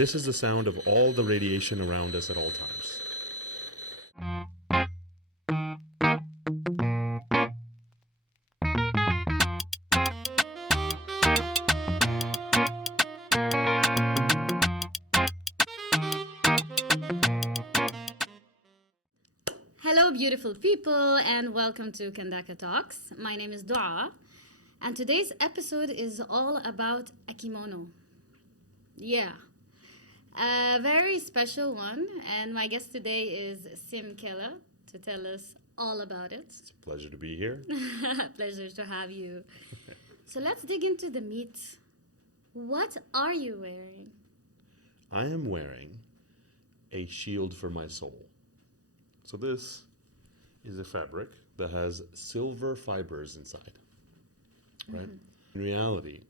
This is the sound of all the radiation around us at all times. Hello, beautiful people, and welcome to Kandaka Talks. My name is Dua, and today's episode is all about a kimono. Yeah, a very special one, and my guest today is Sim Khela to tell us all about it. It's a pleasure to be here. Pleasure to have you. So let's dig into the meat. What are you wearing? I am wearing a shield for my soul. So this is a fabric that has silver fibers inside, right? In reality,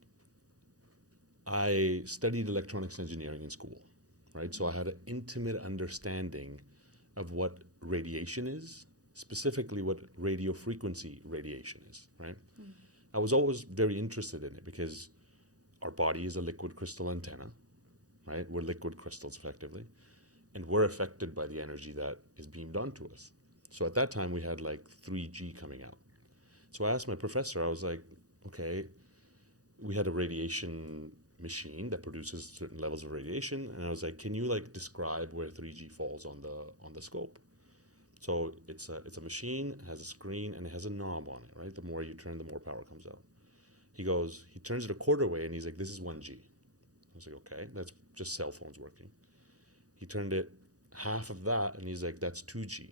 I studied electronics engineering in school, right? So I had an intimate understanding of what radiation is, specifically what radio frequency radiation is, right? I was always very interested in it because our body is a liquid crystal antenna, right? We're liquid crystals effectively. And we're affected by the energy that is beamed onto us. So at that time, we had like 3G coming out. So I asked my professor, I was like, okay, we had a radiation machine that produces certain levels of radiation. And I was like, can you like describe where 3G falls on the scope? So it's a machine, it has a screen, and it has a knob on it, right? The more you turn, the more power comes out. He turns it a quarter way, and he's like, this is 1G. I was like, okay, that's just cell phones working. He turned it half of that, and he's like, that's 2G.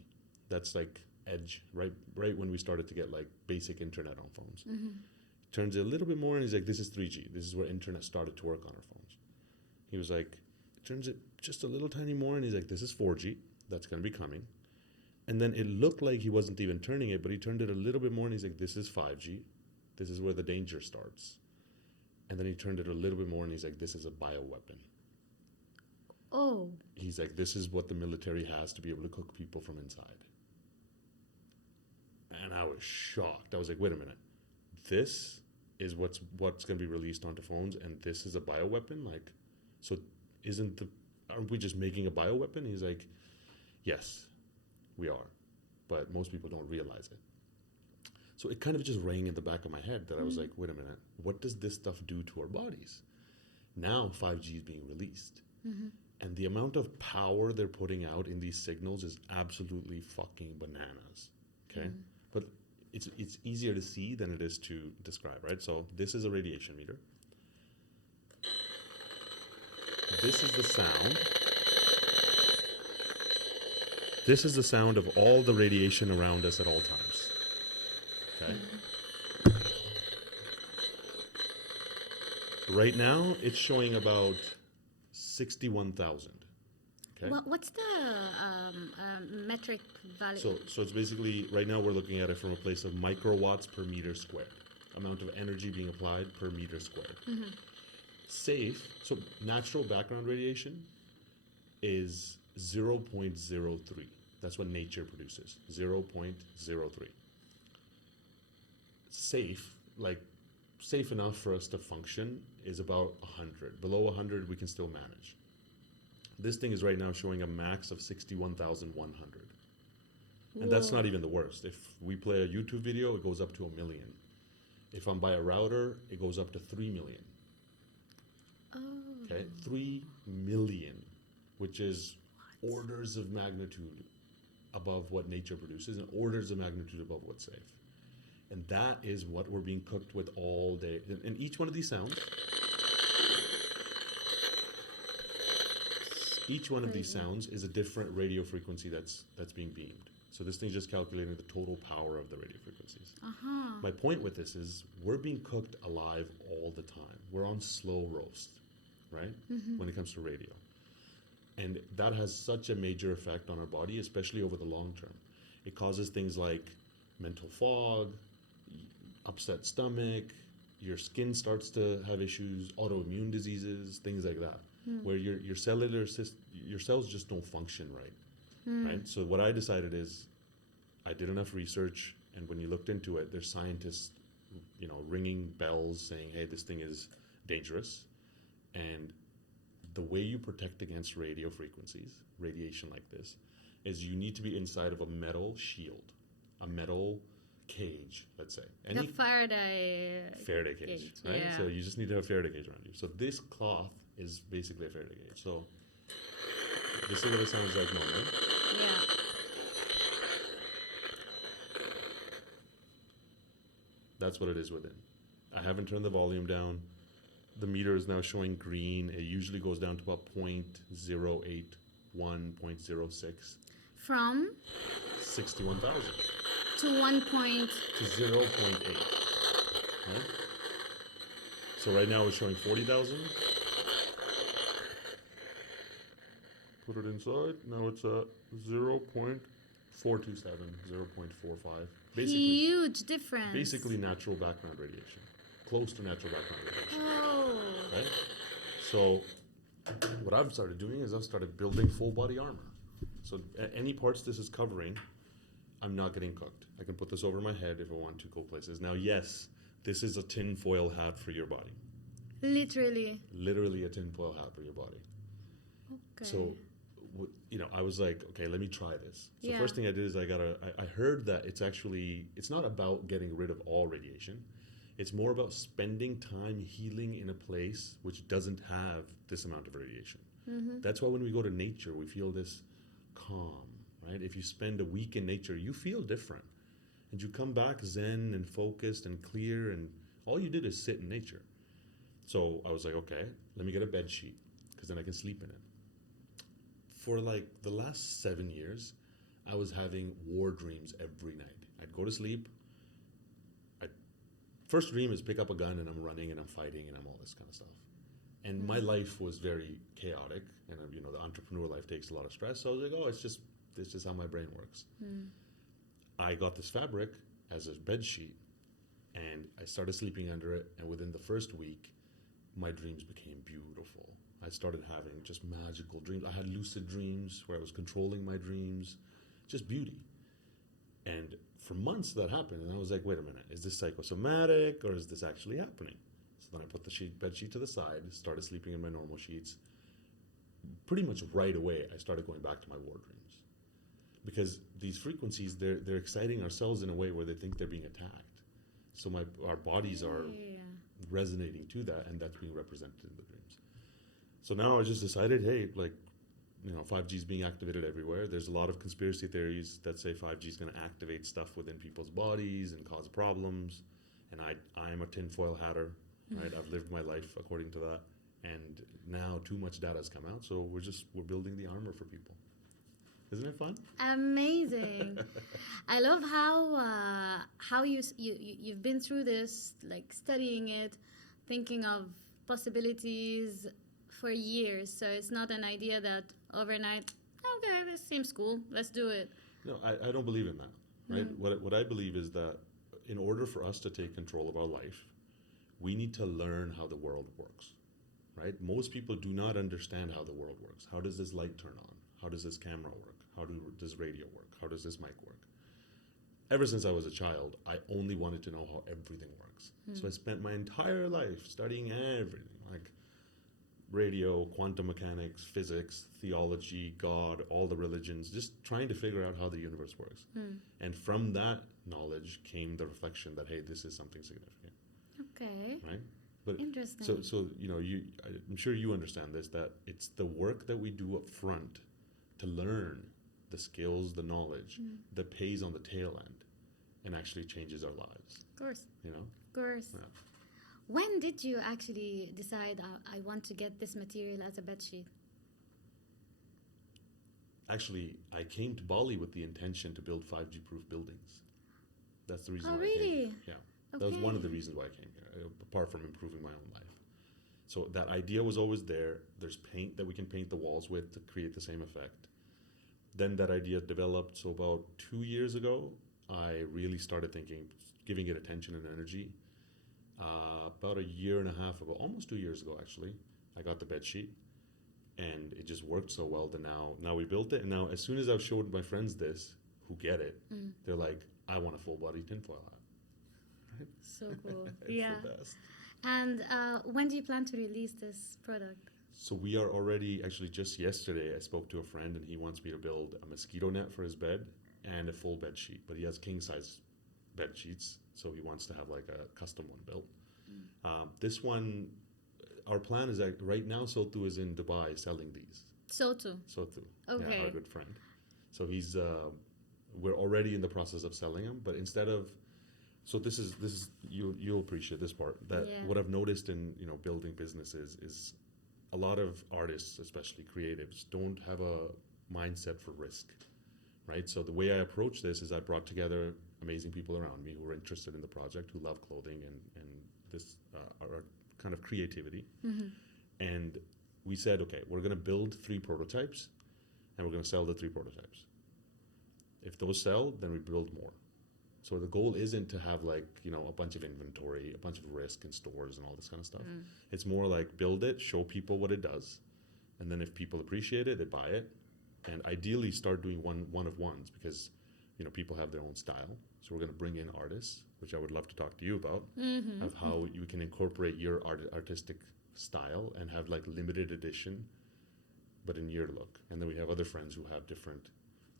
That's like edge, right when we started to get like basic internet on phones. He turns it a little bit more, and he's like, this is 3G. This is where internet started to work on our phones. He was like, turns it just a little tiny more, and he's like, this is 4G. That's going to be coming. And then it looked like he wasn't even turning it, but he turned it a little bit more, and he's like, this is 5G. This is where the danger starts. And then he turned it a little bit more, and he's like, this is a bioweapon. Oh. He's like, this is what the military has to be able to cook people from inside. And I was shocked. I was like, wait a minute. This is what's going to be released onto phones, and this is a bioweapon? Like, so aren't we just making a bioweapon? He's like, yes, we are. But most people don't realize it. So it kind of just rang in the back of my head that I was like, wait a minute. What does this stuff do to our bodies? Now 5G is being released. And the amount of power they're putting out in these signals is absolutely fucking bananas. Okay? But it's easier to see than it is to describe, right? So this is a radiation meter. This is the sound. This is the sound of all the radiation around us at all times. Okay? Right now, it's showing about 61,000. Okay. What's the metric value? So it's basically, right now we're looking at it from a place of microwatts per meter squared, amount of energy being applied per meter squared. Safe, so natural background radiation is 0.03. That's what nature produces, 0.03. Safe, like safe enough for us to function, is about 100. Below 100, we can still manage. This thing is right now showing a max of 61,100. And that's not even the worst. If we play a YouTube video, it goes up to 1 million. If I'm by a router, it goes up to 3 million. Okay, 3 million, which is orders of magnitude above what nature produces and orders of magnitude above what's safe. And that is what we're being cooked with all day. And each one of these sounds, is a different radio frequency that's being beamed. So this thing's just calculating the total power of the radio frequencies. My point with this is we're being cooked alive all the time. We're on slow roast, right? When it comes to radio. And that has such a major effect on our body, especially over the long term. It causes things like mental fog, upset stomach, your skin starts to have issues, autoimmune diseases, things like that, where your cells just don't function right, right? So what I decided is, I did enough research, and when you looked into it, there's scientists, ringing bells saying, hey, this thing is dangerous, and the way you protect against radio frequencies, radiation like this, is you need to be inside of a metal shield, a metal cage, let's say. The Faraday Cage, right? Yeah. So you just need to have a Faraday cage around you. So this cloth is basically a Faraday cage. So this is what it sounds like normally. Yeah. That's what it is within. I haven't turned the volume down. The meter is now showing green. It usually goes down to about 0.081, 0.06. From 61,000 to 1 point. to 0.8. Right? So right now it's showing 40,000. Put it inside. Now it's at 0.427, 0.45. Huge difference. Basically natural background radiation. Close to natural background radiation. Oh. Right? So what I've started doing is I've started building full body armor. So any parts this is covering, I'm not getting cooked. I can put this over my head if I want to go places. Now, yes, this is a tin foil hat for your body. Literally. Literally a tin foil hat for your body. Okay. So, I was like, okay, let me try this. So Yeah. first thing I did is I heard that it's not about getting rid of all radiation. It's more about spending time healing in a place which doesn't have this amount of radiation. Mm-hmm. That's why when we go to nature, we feel this calm, right? If you spend a week in nature, you feel different. And you come back zen and focused and clear, and all you did is sit in nature. So I was like, okay, let me get a bed sheet, because then I can sleep in it. For like the last 7 years, I was having war dreams every night. I'd go to sleep. First dream is pick up a gun and I'm running and I'm fighting and I'm all this kind of stuff. And my life was very chaotic, and the entrepreneur life takes a lot of stress. So I was like, oh, it's just how my brain works. I got this fabric as a bed sheet, and I started sleeping under it. And within the first week, my dreams became beautiful. I started having just magical dreams. I had lucid dreams where I was controlling my dreams, just beauty. And for months that happened, and I was like, wait a minute, is this psychosomatic or is this actually happening? So then I put the bed sheet to the side, started sleeping in my normal sheets. Pretty much right away, I started going back to my war dreams. Because these frequencies, they're exciting our cells in a way where they think they're being attacked. So our bodies are resonating to that, and that's being represented in the dreams. So now I just decided, hey, 5G is being activated everywhere. There's a lot of conspiracy theories that say 5G is going to activate stuff within people's bodies and cause problems. And I am a tinfoil hatter, right? I've lived my life according to that. And now too much data has come out, so we're building the armor for people. Isn't it fun? Amazing. I love how you've been through this, like studying it, thinking of possibilities for years. So it's not an idea that overnight, okay, this seems cool, let's do it. No, I don't believe in that, right? What I believe is that in order for us to take control of our life, we need to learn how the world works, right? Most people do not understand how the world works. How does this light turn on? How does this camera work? How does radio work? How does this mic work? Ever since I was a child, I only wanted to know how everything works. So I spent my entire life studying everything, like radio, quantum mechanics, physics, theology, God, all the religions, just trying to figure out how the universe works. And from that knowledge came the reflection that, hey, this is something significant. Okay. Right? But interesting. So I'm sure you understand this, that it's the work that we do up front to learn the skills, the knowledge that pays on the tail end and actually changes our lives. Of course. Of course. Yeah. When did you actually decide I want to get this material as a bedsheet? Actually, I came to Bali with the intention to build 5G-proof buildings. That's the reason why I came really? here. Yeah. That was one of the reasons why I came here, apart from improving my own life. So that idea was always there. There's paint that we can paint the walls with to create the same effect. Then that idea developed. So about 2 years ago, I really started giving it attention and energy. About a year and a half ago, almost 2 years ago actually, I got the bed sheet, and it just worked so well that now we built it. And now as soon as I've showed my friends this, who get it, they're like, I want a full body tinfoil hat. Right? So cool. It's the best. And when do you plan to release this product? So we are already, actually just yesterday, I spoke to a friend and he wants me to build a mosquito net for his bed and a full bed sheet. But he has king size bed sheets, so he wants to have like a custom one built. This one, our plan is that right now Sotu is in Dubai selling these. Sotu. Yeah, our good friend. So he's, we're already in the process of selling them, but instead of, so this is you'll appreciate this part, that what I've noticed in, you know, building businesses is a lot of artists, especially creatives, don't have a mindset for risk, right? So the way I approach this is I brought together amazing people around me who are interested in the project, who love clothing and this our kind of creativity. And we said, okay, we're going to build 3 prototypes and we're going to sell the 3 prototypes. If those sell, then we build more. So the goal isn't to have like, you know, a bunch of inventory, a bunch of risk in stores and all this kind of stuff. It's more like build it, show people what it does. And then if people appreciate it, they buy it. And ideally start doing one of ones because, you know, people have their own style. So we're going to bring in artists, which I would love to talk to you about, of how you can incorporate your artistic style and have like limited edition, but in your look. And then we have other friends who have different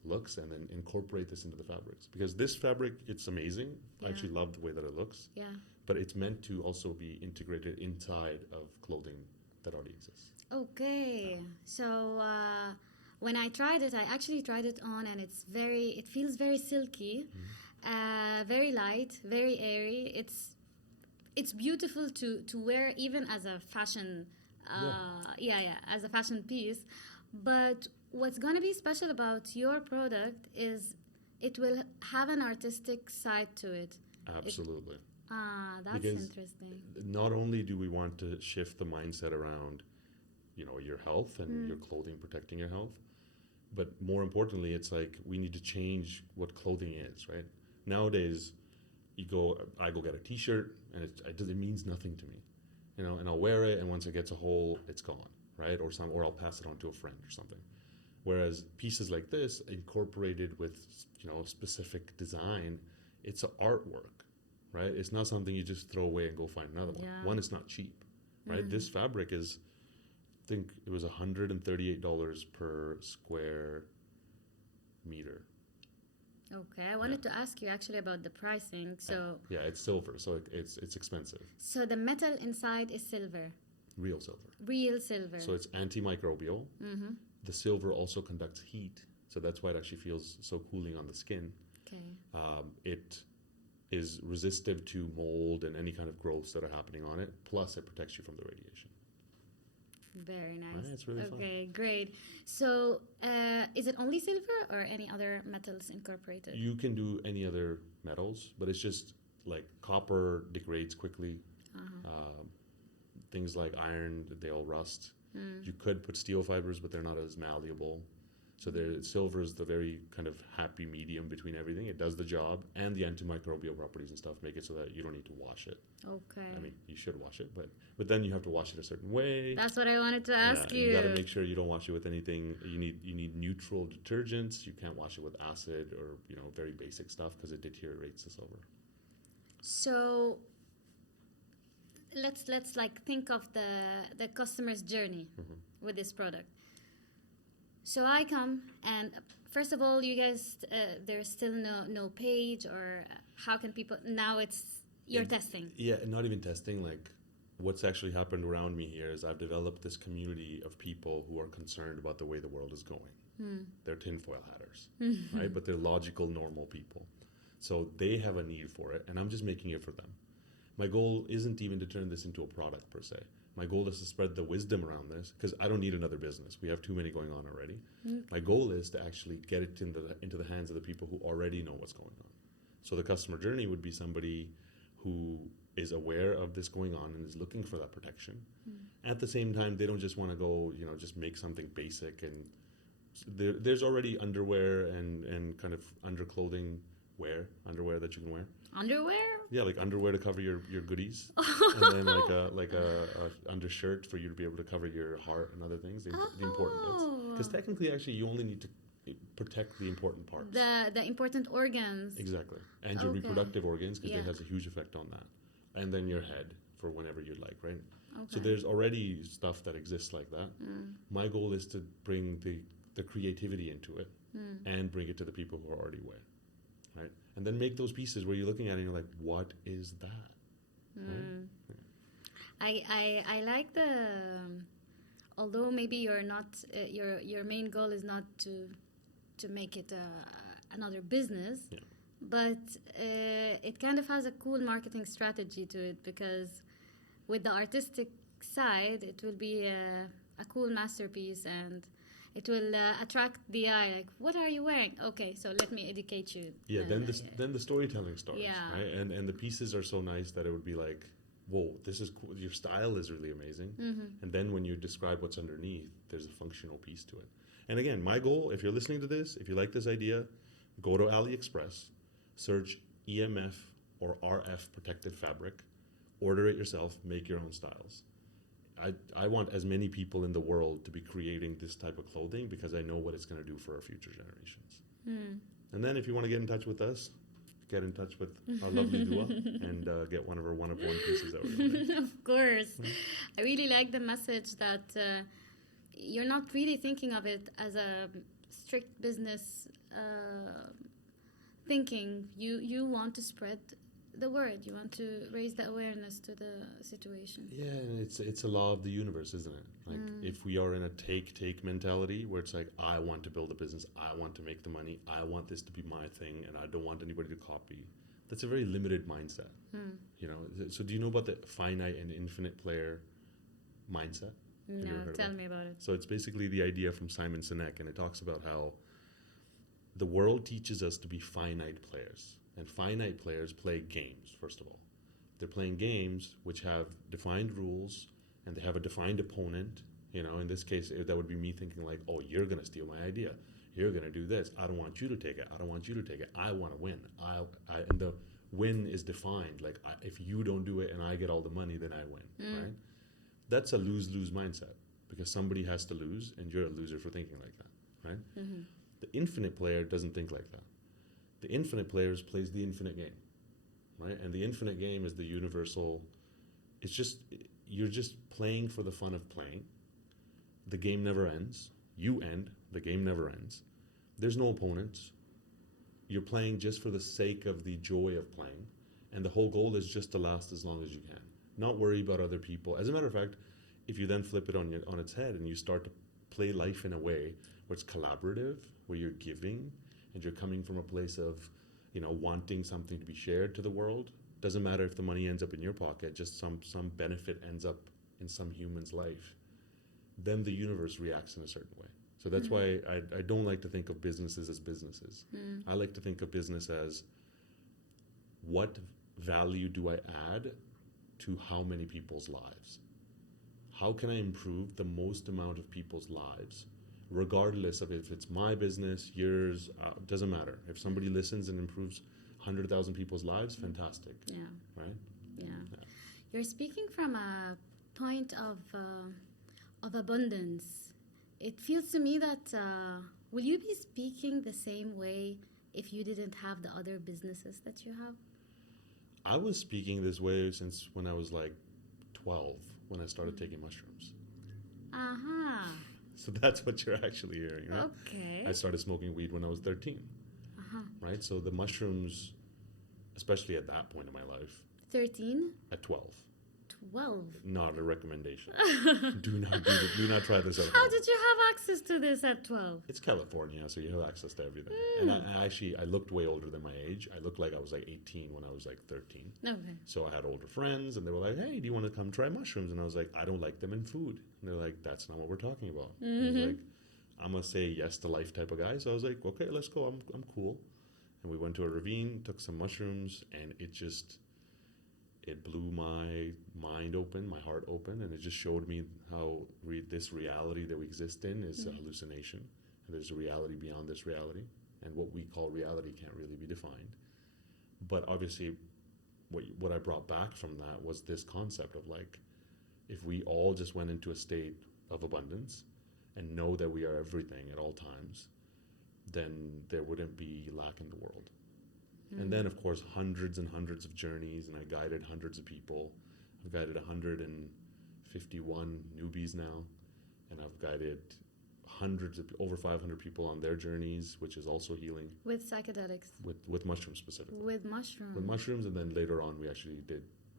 looks and then incorporate this into the fabrics. Because this fabric, it's amazing. I actually love the way that it looks. Yeah. But it's meant to also be integrated inside of clothing that already exists. Okay. So when I tried it, I actually tried it on and it feels very silky, very light, very airy. It's beautiful to wear even as a fashion, as a fashion piece. But what's going to be special about your product is it will have an artistic side to it. Absolutely. That's because interesting. Not only do we want to shift the mindset around, you know, your health and your clothing protecting your health, but more importantly, it's like we need to change what clothing is, right? Nowadays, I go get a T-shirt and it means nothing to me, you know, and I'll wear it and once it gets a hole, it's gone, right? Or I'll pass it on to a friend or something. Whereas pieces like this, incorporated with, you know, specific design, it's an artwork, right? It's not something you just throw away and go find another one. Yeah. One, it's not cheap, right? This fabric is, I think it was $138 per square meter. Okay, I wanted to ask you actually about the pricing. So yeah, it's silver, so it's expensive. So the metal inside is silver. Real silver. Real silver. So it's antimicrobial. The silver also conducts heat, so that's why it actually feels so cooling on the skin. Okay. It is resistive to mold and any kind of growths that are happening on it. Plus, it protects you from the radiation. Very nice. Right, it's really fun. Okay, great. So, is it only silver or any other metals incorporated? You can do any other metals, but it's just like copper degrades quickly. Things like iron, they all rust. You could put steel fibers, but they're not as malleable. So silver is the very kind of happy medium between everything. It does the job, and the antimicrobial properties and stuff make it so that you don't need to wash it. Okay. I mean, you should wash it, but then you have to wash it a certain way. That's what I wanted to ask you. You got to make sure you don't wash it with anything. You need neutral detergents. You can't wash it with acid or, you know, very basic stuff because it deteriorates the silver. So let's like think of the customer's journey with this product. So I come and first of all, you guys, there's still no page, or how can people, now you're testing. Yeah, not even testing. Like what's actually happened around me here is I've developed this community of people who are concerned about the way the world is going. They're tinfoil hatters, right? But they're logical, normal people. So they have a need for it, and I'm just making it for them. My goal isn't even to turn this into a product per se. My goal is to spread the wisdom around this because I don't need another business. We have too many going on already. My goal is to actually get it into the hands of the people who already know what's going on. So the customer journey would be somebody who is aware of this going on and is looking for that protection. At the same time, they don't just want to go, you know, just make something basic. And there's already underwear and kind of underclothing underwear that you can wear. Underwear? Yeah, like underwear to cover your goodies, and then like a undershirt for you to be able to cover your heart and other things, the important bits. Because technically, actually, you only need to protect the important parts. The important organs. Exactly, and your reproductive organs, because it has a huge effect on that. And then your head for whenever you'd like, right? So Okay. there's already stuff that exists like that. My goal is to bring the creativity into it and bring it to the people who are already aware, right? And then make those pieces where you're looking at it and you're like, what is that? Right? I like the although maybe you're not your main goal is not to make it another business, Yeah. but it kind of has a cool marketing strategy to it because with the artistic side it will be a cool masterpiece and it will attract the eye like what are you wearing, okay, so let me educate you. Yeah, then the storytelling starts, Yeah. right? And the pieces are so nice that it would be like, whoa, this is cool. Your style is really amazing. And then when you describe what's underneath, there's a functional piece to it. And again, my goal, if you're listening to this, if you like this idea, go to AliExpress, search EMF or RF protected fabric, order it yourself, make your own styles. I want as many people in the world to be creating this type of clothing because I know what it's going to do for our future generations. And then if you want to get in touch with us, get in touch with our lovely Dua and get one of her one-of-one pieces that we're going to make. Of course. I really like the message that you're not really thinking of it as a strict business thinking. You want to spread the word. You want to raise the awareness to the situation. Yeah, and it's a law of the universe, isn't it? Like if we are in a take mentality where it's like, I want to build a business, I want to make the money, I want this to be my thing, and I don't want anybody to copy. That's a very limited mindset. You know. So do you know about the finite and infinite player mindset? Have you ever No, heard tell about me about it. So it's basically the idea from Simon Sinek, and it talks about how the world teaches us to be finite players. And finite players play games, first of all. They're playing games which have defined rules and they have a defined opponent. You know, in this case, that would be me thinking like, oh, you're going to steal my idea. You're going to do this. I don't want you to take it. I don't want you to take it. I want to win. And the win is defined. Like, if you don't do it and I get all the money, then I win, right? That's a lose-lose mindset because somebody has to lose and you're a loser for thinking like that, right? The infinite player doesn't think like that. The infinite players plays the infinite game, right? And the infinite game is the universal. It's just you're just playing for the fun of playing. The game never ends. You end. The game never ends. There's no opponents. You're playing just for the sake of the joy of playing, and the whole goal is just to last as long as you can. Not worry about other people. As a matter of fact, if you then flip it on its head and you start to play life in a way where it's collaborative, where you're giving and you're coming from a place of, you know, wanting something to be shared to the world. Doesn't matter if the money ends up in your pocket, just some benefit ends up in some human's life. Then the universe reacts in a certain way. So that's why I don't like to think of businesses as businesses. I like to think of business as what value do I add to how many people's lives? How can I improve the most amount of people's lives? Regardless of if it's my business, yours, doesn't matter. If somebody listens and improves 100,000 people's lives, fantastic. Yeah. Right? Yeah. You're speaking from a point of abundance. It feels to me that will you be speaking the same way if you didn't have the other businesses that you have? I was speaking this way since when I was like 12, when I started taking mushrooms. Uh-huh. So that's what you're actually hearing, right? Okay. I started smoking weed when I was 13, right? So the mushrooms, especially at that point in my life, 13? at 12, 12. not a recommendation. do not try this at home. How did you have access to this at 12? It's California, so you have access to everything. And I looked way older than my age. I looked like I was like 18 when I was like 13. Okay. So I had older friends, and they were like, hey, do you want to come try mushrooms? And I was like, I don't like them in food. And they're like, that's not what we're talking about. I was like, I'm a say yes to life type of guy. So I was like, okay, let's go. I'm cool. And we went to a ravine, took some mushrooms, and it blew my mind open, my heart open, and it just showed me how this reality that we exist in is a hallucination. And there's a reality beyond this reality. And what we call reality can't really be defined. But obviously, what I brought back from that was this concept of like, if we all just went into a state of abundance and know that we are everything at all times, then there wouldn't be lack in the world. And then, of course, hundreds and hundreds of journeys, and I guided hundreds of people. I've guided 51 newbies now, and I've guided over 500 people on their journeys, which is also healing. With psychedelics. With mushrooms specifically. With mushrooms. With mushrooms, and then later on we actually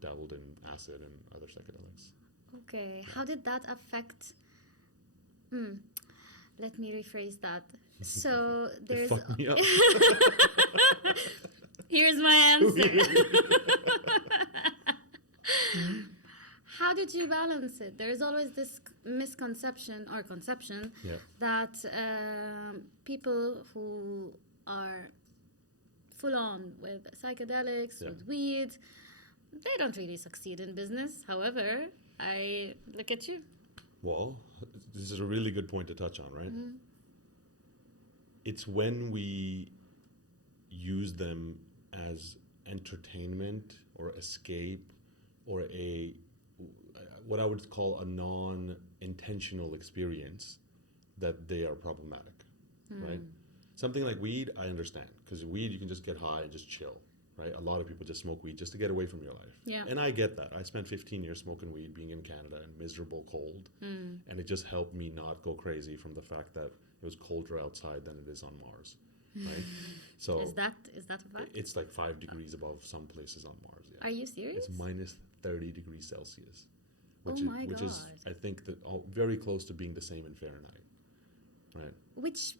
dabbled in acid and other psychedelics. Okay, how did that affect? Let me rephrase that. So there's. Fuck me up. Here's my answer. How did you balance it? There's always this misconception or conception that people who are full on with psychedelics, with weed, they don't really succeed in business. However, I look at you. Well, this is a really good point to touch on, right? It's when we use them as entertainment or escape or what I would call a non-intentional experience that they are problematic, right? Something like weed, I understand, because weed you can just get high and just chill, right? A lot of people just smoke weed just to get away from your life. Yeah. And I get that. I spent 15 years smoking weed, being in Canada in miserable cold, and it just helped me not go crazy from the fact that it was colder outside than it is on Mars, right? So is that a fact? It's like 5 degrees above some places on Mars. Yeah. Are you serious? It's minus 30 degrees Celsius, which is I think that very close to being the same in Fahrenheit, right? Which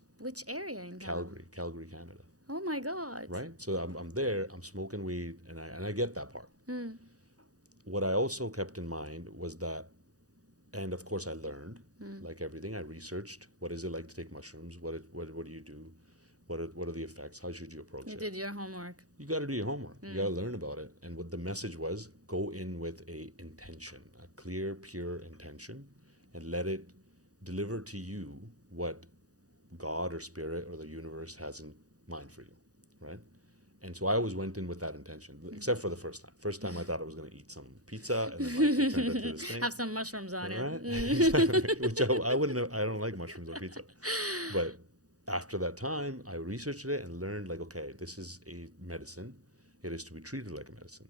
area in Calgary, Canada. Oh my God! Right, so I'm there. I'm smoking weed, and I get that part. What I also kept in mind was that, and of course I learned, like everything, I researched. What is it like to take mushrooms? What do you do? What are the effects? How should you approach it? You did your homework. You got to do your homework. You got to learn about it. And what the message was: go in with a intention, a clear, pure intention, and let it deliver to you what God or Spirit or the universe has in mind for you, right? And so I always went in with that intention, except for the first time. First time I thought I was going to eat some pizza, and then it turned into this thing. Have some mushrooms on right? it. Which I wouldn't have, I don't like mushrooms on pizza. But after that time, I researched it and learned, like, okay, this is a medicine. It is to be treated like a medicine.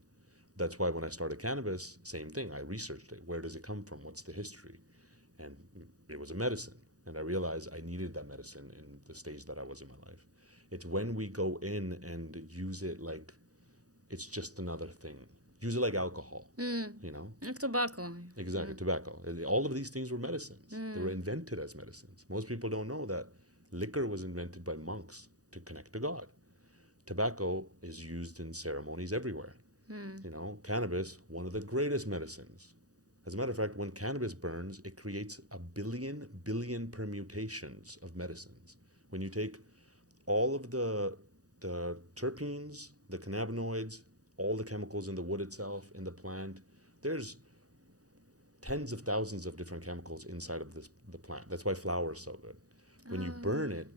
That's why when I started cannabis, same thing. I researched it. Where does it come from? What's the history? And it was a medicine. And I realized I needed that medicine in the stage that I was in my life. It's when we go in and use it like it's just another thing. Use it like alcohol, you know? Like tobacco. Exactly, tobacco. All of these things were medicines. They were invented as medicines. Most people don't know that liquor was invented by monks to connect to God. Tobacco is used in ceremonies everywhere. You know, cannabis, one of the greatest medicines. As a matter of fact, when cannabis burns, it creates a billion permutations of medicines. When you take all of the terpenes, the cannabinoids, all the chemicals in the wood itself, in the plant, there's tens of thousands of different chemicals inside of the plant. That's why flour is so good. When you burn it,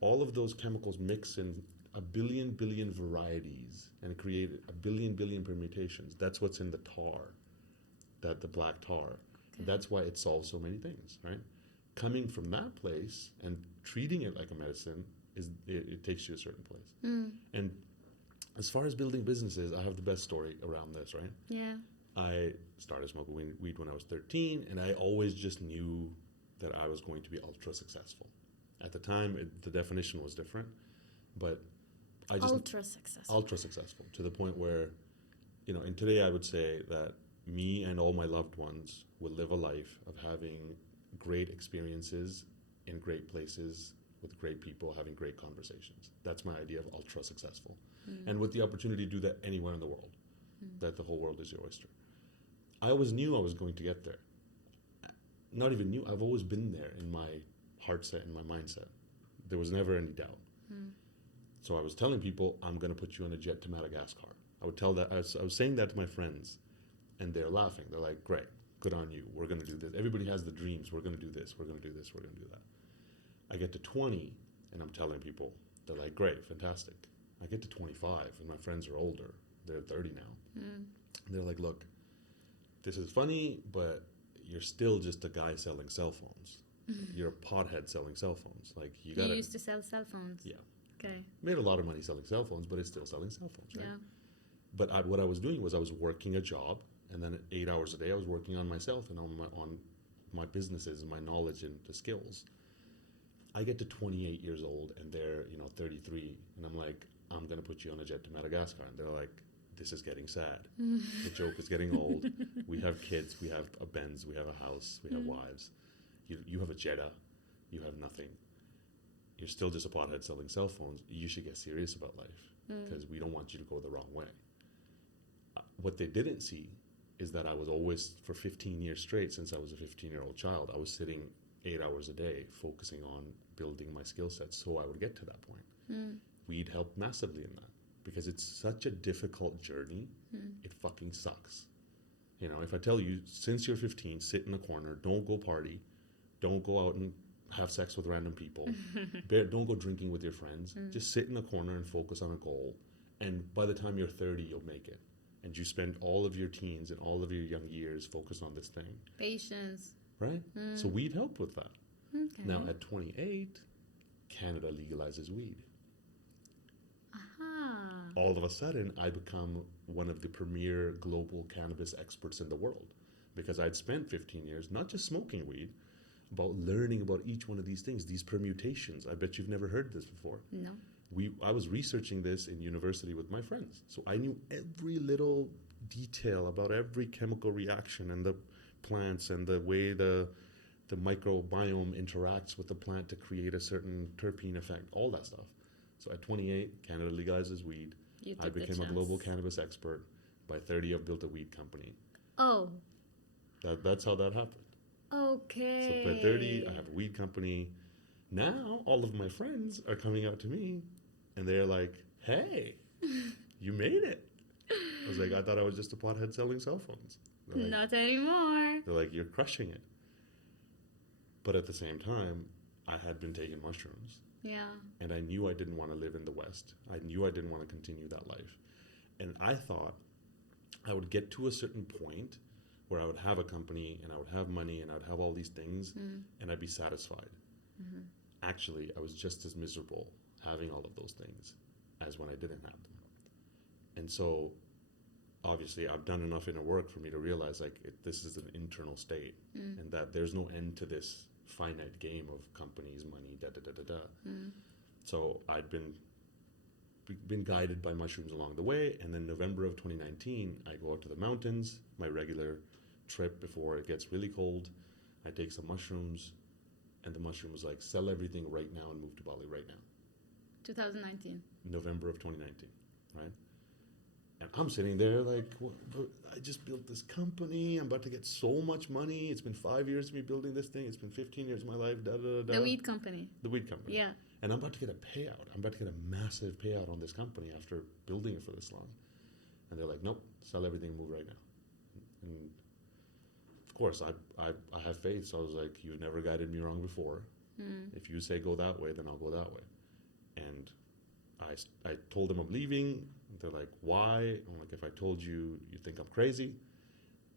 all of those chemicals mix in a billion varieties and create a billion permutations. That's what's in the tar, the black tar. Okay. That's why it solves so many things, right? Coming from that place and treating it like a medicine, it takes you a certain place. And as far as building businesses, I have the best story around this, right? Yeah. I started smoking weed when I was 13, and I always just knew that I was going to be ultra successful. At the time, the definition was different, but I just... Ultra successful, to the point where, you know, and today I would say that me and all my loved ones will live a life of having great experiences in great places with great people, having great conversations. That's my idea of ultra successful. And with the opportunity to do that anywhere in the world, that the whole world is your oyster. I always knew I was going to get there. Not even knew, I've always been there in my heart set, in my mindset. There was never any doubt. So I was telling people, I'm going to put you on a jet to Madagascar. I was saying that to my friends, and they're laughing. They're like, great, good on you. We're going to do this. Everybody has the dreams. We're going to do this. We're going to do this. We're going to do that. I get to 20, and I'm telling people, they're like, great, fantastic. I get to 25, and my friends are older. They're 30 now. They're like, look, this is funny, but you're still just a guy selling cell phones. You're a pothead selling cell phones. Like, you used to sell cell phones. Yeah. Okay. Made a lot of money selling cell phones, but it's still selling cell phones, right? Yeah. But what I was doing was I was working a job, and then 8 hours a day I was working on myself and on my businesses and my knowledge and the skills. I get to 28 years old and they're 33, and I'm like, I'm gonna put you on a jet to Madagascar, and they're like, this is getting sad. The joke is getting old. We have kids, we have a Benz, we have a house, we have wives. You have a Jetta, you have nothing. You're still just a pothead selling cell phones. You should get serious about life because we don't want you to go the wrong way. What they didn't see is that I was always, for 15 years straight, since I was a 15-year-old child, I was sitting 8 hours a day focusing on building my skill sets so I would get to that point. Weed helped massively in that because it's such a difficult journey. It fucking sucks. If I tell you, since you're 15, sit in a corner, don't go party, don't go out and have sex with random people, don't go drinking with your friends, just sit in a corner and focus on a goal. And by the time you're 30, you'll make it. And you spend all of your teens and all of your young years focused on this thing. Patience. Right? So weed helped with that. Okay. Now at 28, Canada legalizes weed. All of a sudden, I become one of the premier global cannabis experts in the world because I'd spent 15 years not just smoking weed, about learning about each one of these things, these permutations. I bet you've never heard this before. No. I was researching this in university with my friends, so I knew every little detail about every chemical reaction and the plants and the way the microbiome interacts with the plant to create a certain terpene effect, all that stuff. So at 28, Canada legalizes weed. I became a global cannabis expert. By 30, I've built a weed company. Oh. That's how that happened. Okay. So by 30, I have a weed company. Now, all of my friends are coming out to me, and they're like, hey, you made it. I was like, I thought I was just a pothead selling cell phones. Like, not anymore. They're like, you're crushing it. But at the same time, I had been taking mushrooms. Yeah. And I knew I didn't want to live in the West. I knew I didn't want to continue that life. And I thought I would get to a certain point where I would have a company and I would have money and I would have all these things and I'd be satisfied. Actually, I was just as miserable having all of those things as when I didn't have them. And so, obviously, I've done enough inner work for me to realize this is an internal state and that there's no end to this finite game of companies, money, So I'd been guided by mushrooms along the way, and then November of 2019, I go out to the mountains, my regular trip before it gets really cold. I take some mushrooms, and the mushroom was like, sell everything right now and move to Bali right now. 2019. November of 2019, right? And I'm sitting there like, I just built this company. I'm about to get so much money. It's been 5 years of me building this thing. It's been 15 years of my life. The weed company. The weed company. Yeah. And I'm about to get a payout. I'm about to get a massive payout on this company after building it for this long. And they're like, nope, sell everything and move right now. And of course, I have faith. So I was like, you've never guided me wrong before. If you say go that way, then I'll go that way. And I told them I'm leaving. They're like, why? I'm like, if I told you, you think I'm crazy.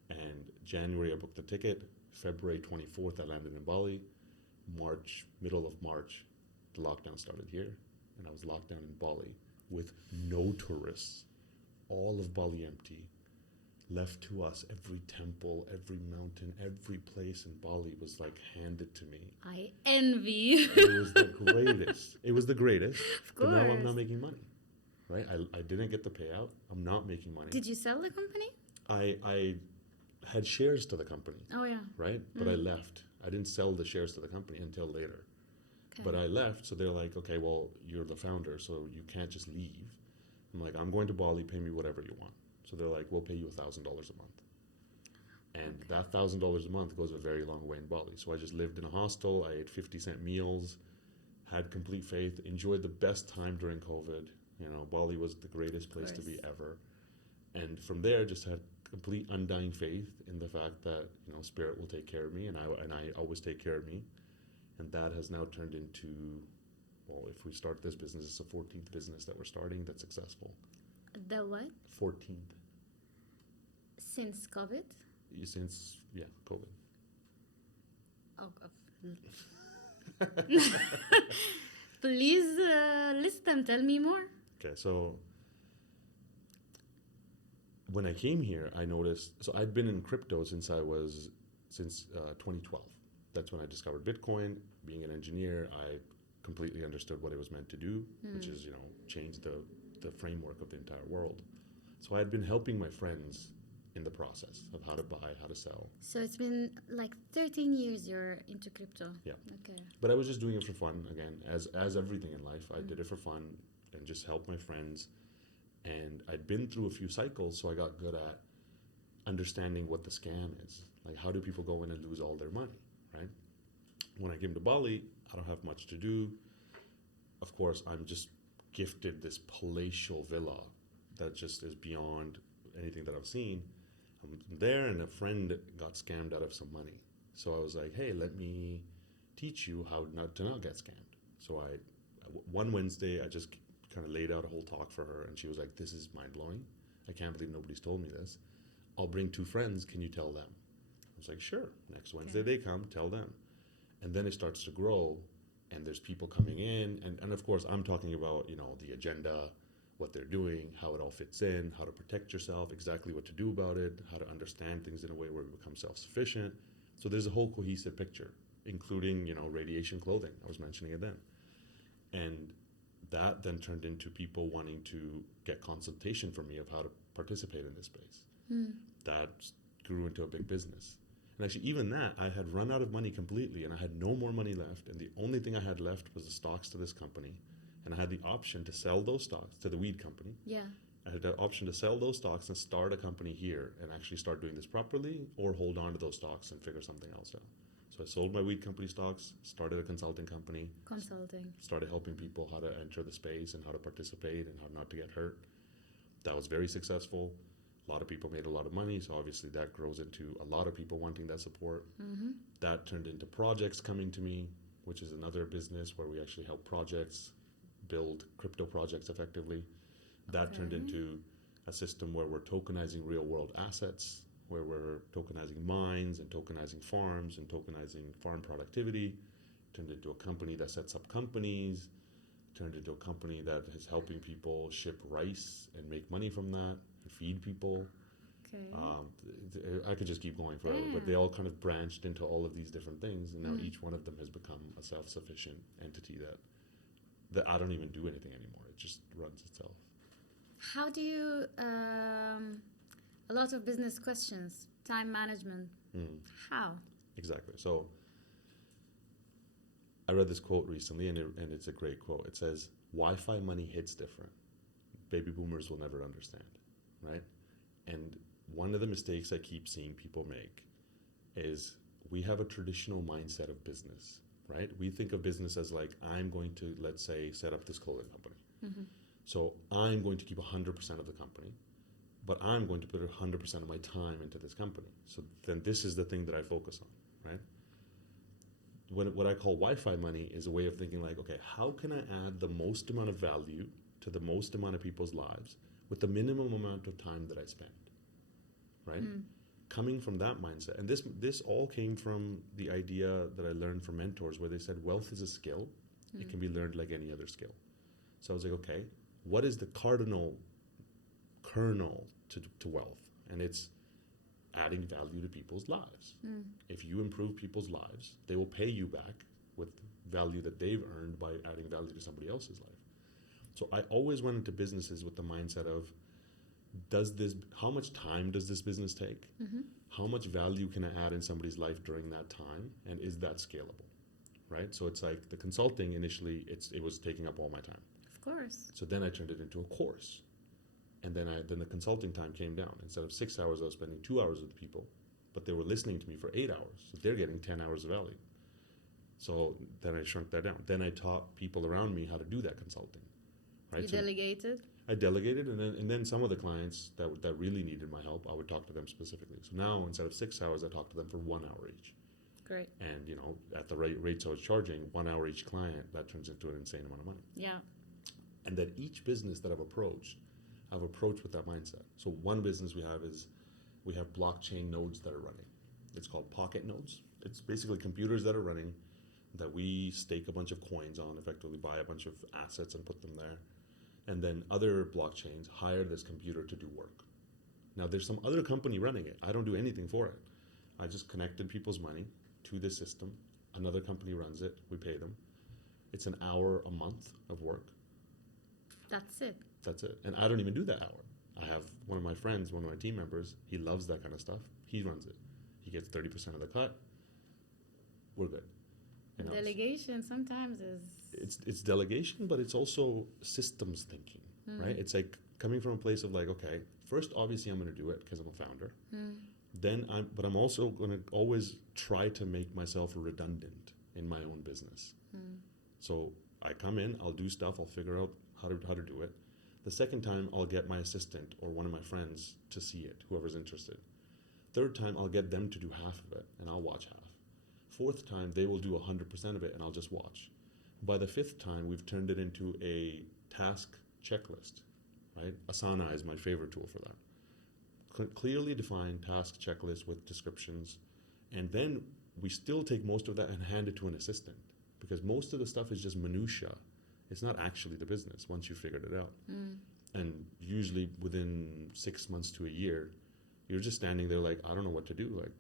And January, I booked the ticket. February 24th, I landed in Bali. Middle of March, the lockdown started here. And I was locked down in Bali with no tourists. All of Bali empty. Left to us, every temple, every mountain, every place in Bali was like handed to me. I envy. It was the greatest. It was the greatest. Of course. But now I'm not making money. Right? I didn't get the payout. I'm not making money. Did you sell the company? I had shares to the company. Oh, yeah. Right? But I left. I didn't sell the shares to the company until later. Okay. But I left, so they're like, okay, well, you're the founder, so you can't just leave. I'm like, I'm going to Bali, pay me whatever you want. So they're like, we'll pay you $1,000 a month. And that $1,000 a month goes a very long way in Bali. So I just lived in a hostel, I ate 50-cent meals, had complete faith, enjoyed the best time during COVID. Bali was the greatest place to be ever. And from there, just had complete undying faith in the fact that, Spirit will take care of me, and I always take care of me. And that has now turned into, well, if we start this business, it's the 14th business that we're starting that's successful. The what? 14th. Since COVID? Since, COVID. Oh, please, list them. Tell me more. Okay, so when I came here, I noticed, so I'd been in crypto since 2012. That's when I discovered Bitcoin. Being an engineer, I completely understood what it was meant to do, which is, change the framework of the entire world. So I had been helping my friends in the process of how to buy, how to sell. So it's been like 13 years you're into crypto. Yeah. Okay. But I was just doing it for fun, again, as everything in life. I did it for fun and just helped my friends. And I'd been through a few cycles, so I got good at understanding what the scam is. Like, how do people go in and lose all their money, right? When I came to Bali, I don't have much to do. Of course, I'm just gifted this palatial villa that just is beyond anything that I've seen. I'm there, and a friend got scammed out of some money. So I was like, hey, let me teach you how not get scammed. So one Wednesday, I just kind of laid out a whole talk for her, and she was like, this is mind-blowing. I can't believe nobody's told me this. I'll bring 2 friends. Can you tell them? I was like, sure. Next Wednesday they come, tell them. And then it starts to grow, and there's people coming in. And of course, I'm talking about, the agenda, what they're doing, how it all fits in, how to protect yourself, exactly what to do about it, how to understand things in a way where we become self-sufficient. So there's a whole cohesive picture, including, radiation clothing. I was mentioning it then. And that then turned into people wanting to get consultation from me of how to participate in this space. That grew into a big business. And actually, even that, I had run out of money completely, and I had no more money left. And the only thing I had left was the stocks to this company. And I had the option to sell those stocks to the weed company. Yeah. I had the option to sell those stocks and start a company here and actually start doing this properly, or hold on to those stocks and figure something else out. So I sold my weed company stocks, started a consulting company. Started helping people how to enter the space and how to participate and how not to get hurt. That was very successful. A lot of people made a lot of money, so obviously that grows into a lot of people wanting that support. That turned into projects coming to me, which is another business where we actually help projects build crypto projects effectively. That turned into a system where we're tokenizing real world assets, where we're tokenizing mines and tokenizing farms and tokenizing farm productivity. Turned into a company that sets up companies, turned into a company that is helping people ship rice and make money from that and feed people. I could just keep going forever, but they all kind of branched into all of these different things, and now each one of them has become a self-sufficient entity that I don't even do anything anymore. It just runs itself. How do you, a lot of business questions, time management, how? Exactly. So I read this quote recently, and it's a great quote. It says, Wi-Fi money hits different. Baby boomers will never understand, right? And one of the mistakes I keep seeing people make is we have a traditional mindset of business, right? We think of business as like, I'm going to, let's say, set up this clothing company. So I'm going to keep 100% of the company, but I'm going to put 100% of my time into this company. So then this is the thing that I focus on, right? What I call Wi-Fi money is a way of thinking like, okay, how can I add the most amount of value to the most amount of people's lives with the minimum amount of time that I spend, right? Coming from that mindset. And this all came from the idea that I learned from mentors where they said wealth is a skill. It can be learned like any other skill. So I was like, okay, what is the kernel to wealth? And it's adding value to people's lives. If you improve people's lives, they will pay you back with value that they've earned by adding value to somebody else's life. So I always went into businesses with the mindset of, how much time does this business take? How much value can I add in somebody's life during that time? And is that scalable, right? So it's like the consulting initially, it was taking up all my time. Of course. So then I turned it into a course. And then the consulting time came down. Instead of 6 hours, I was spending 2 hours with people, but they were listening to me for 8 hours. So they're getting 10 hours of value. So then I shrunk that down. Then I taught people around me how to do that consulting. Right? You delegated? I delegated, and then some of the clients that really needed my help, I would talk to them specifically. So now instead of 6 hours, I talk to them for 1 hour each. Great. And at the rates I was charging, 1 hour each client, that turns into an insane amount of money. Yeah. And then each business that I've approached with that mindset. So one business we have blockchain nodes that are running. It's called pocket nodes. It's basically computers that are running that we stake a bunch of coins on, effectively buy a bunch of assets and put them there. And then other blockchains hire this computer to do work. Now there's some other company running it. I don't do anything for it. I just connected people's money to this system. Another company runs it. We pay them. It's an hour a month of work. That's it. That's it. And I don't even do that hour. I have one of my friends, one of my team members, he loves that kind of stuff. He runs it. He gets 30% of the cut. We're good. You know, Delegation sometimes is... it's delegation, but it's also systems thinking, right? It's like coming from a place of like, okay, first, obviously I'm going to do it because I'm a founder. Then I'm also going to always try to make myself redundant in my own business. So I come in, I'll do stuff, I'll figure out how to do it. The second time, I'll get my assistant or one of my friends to see it, whoever's interested. Third time, I'll get them to do half of it, and I'll watch half. Fourth time, they will do 100% of it, and I'll just watch. By the fifth time, we've turned it into a task checklist, right? Asana is my favorite tool for that. Clearly defined task checklist with descriptions, and then we still take most of that and hand it to an assistant, because most of the stuff is just minutia. It's not actually the business once you figured it out. And usually within 6 months to a year, you're just standing there like, I don't know what to do. Like,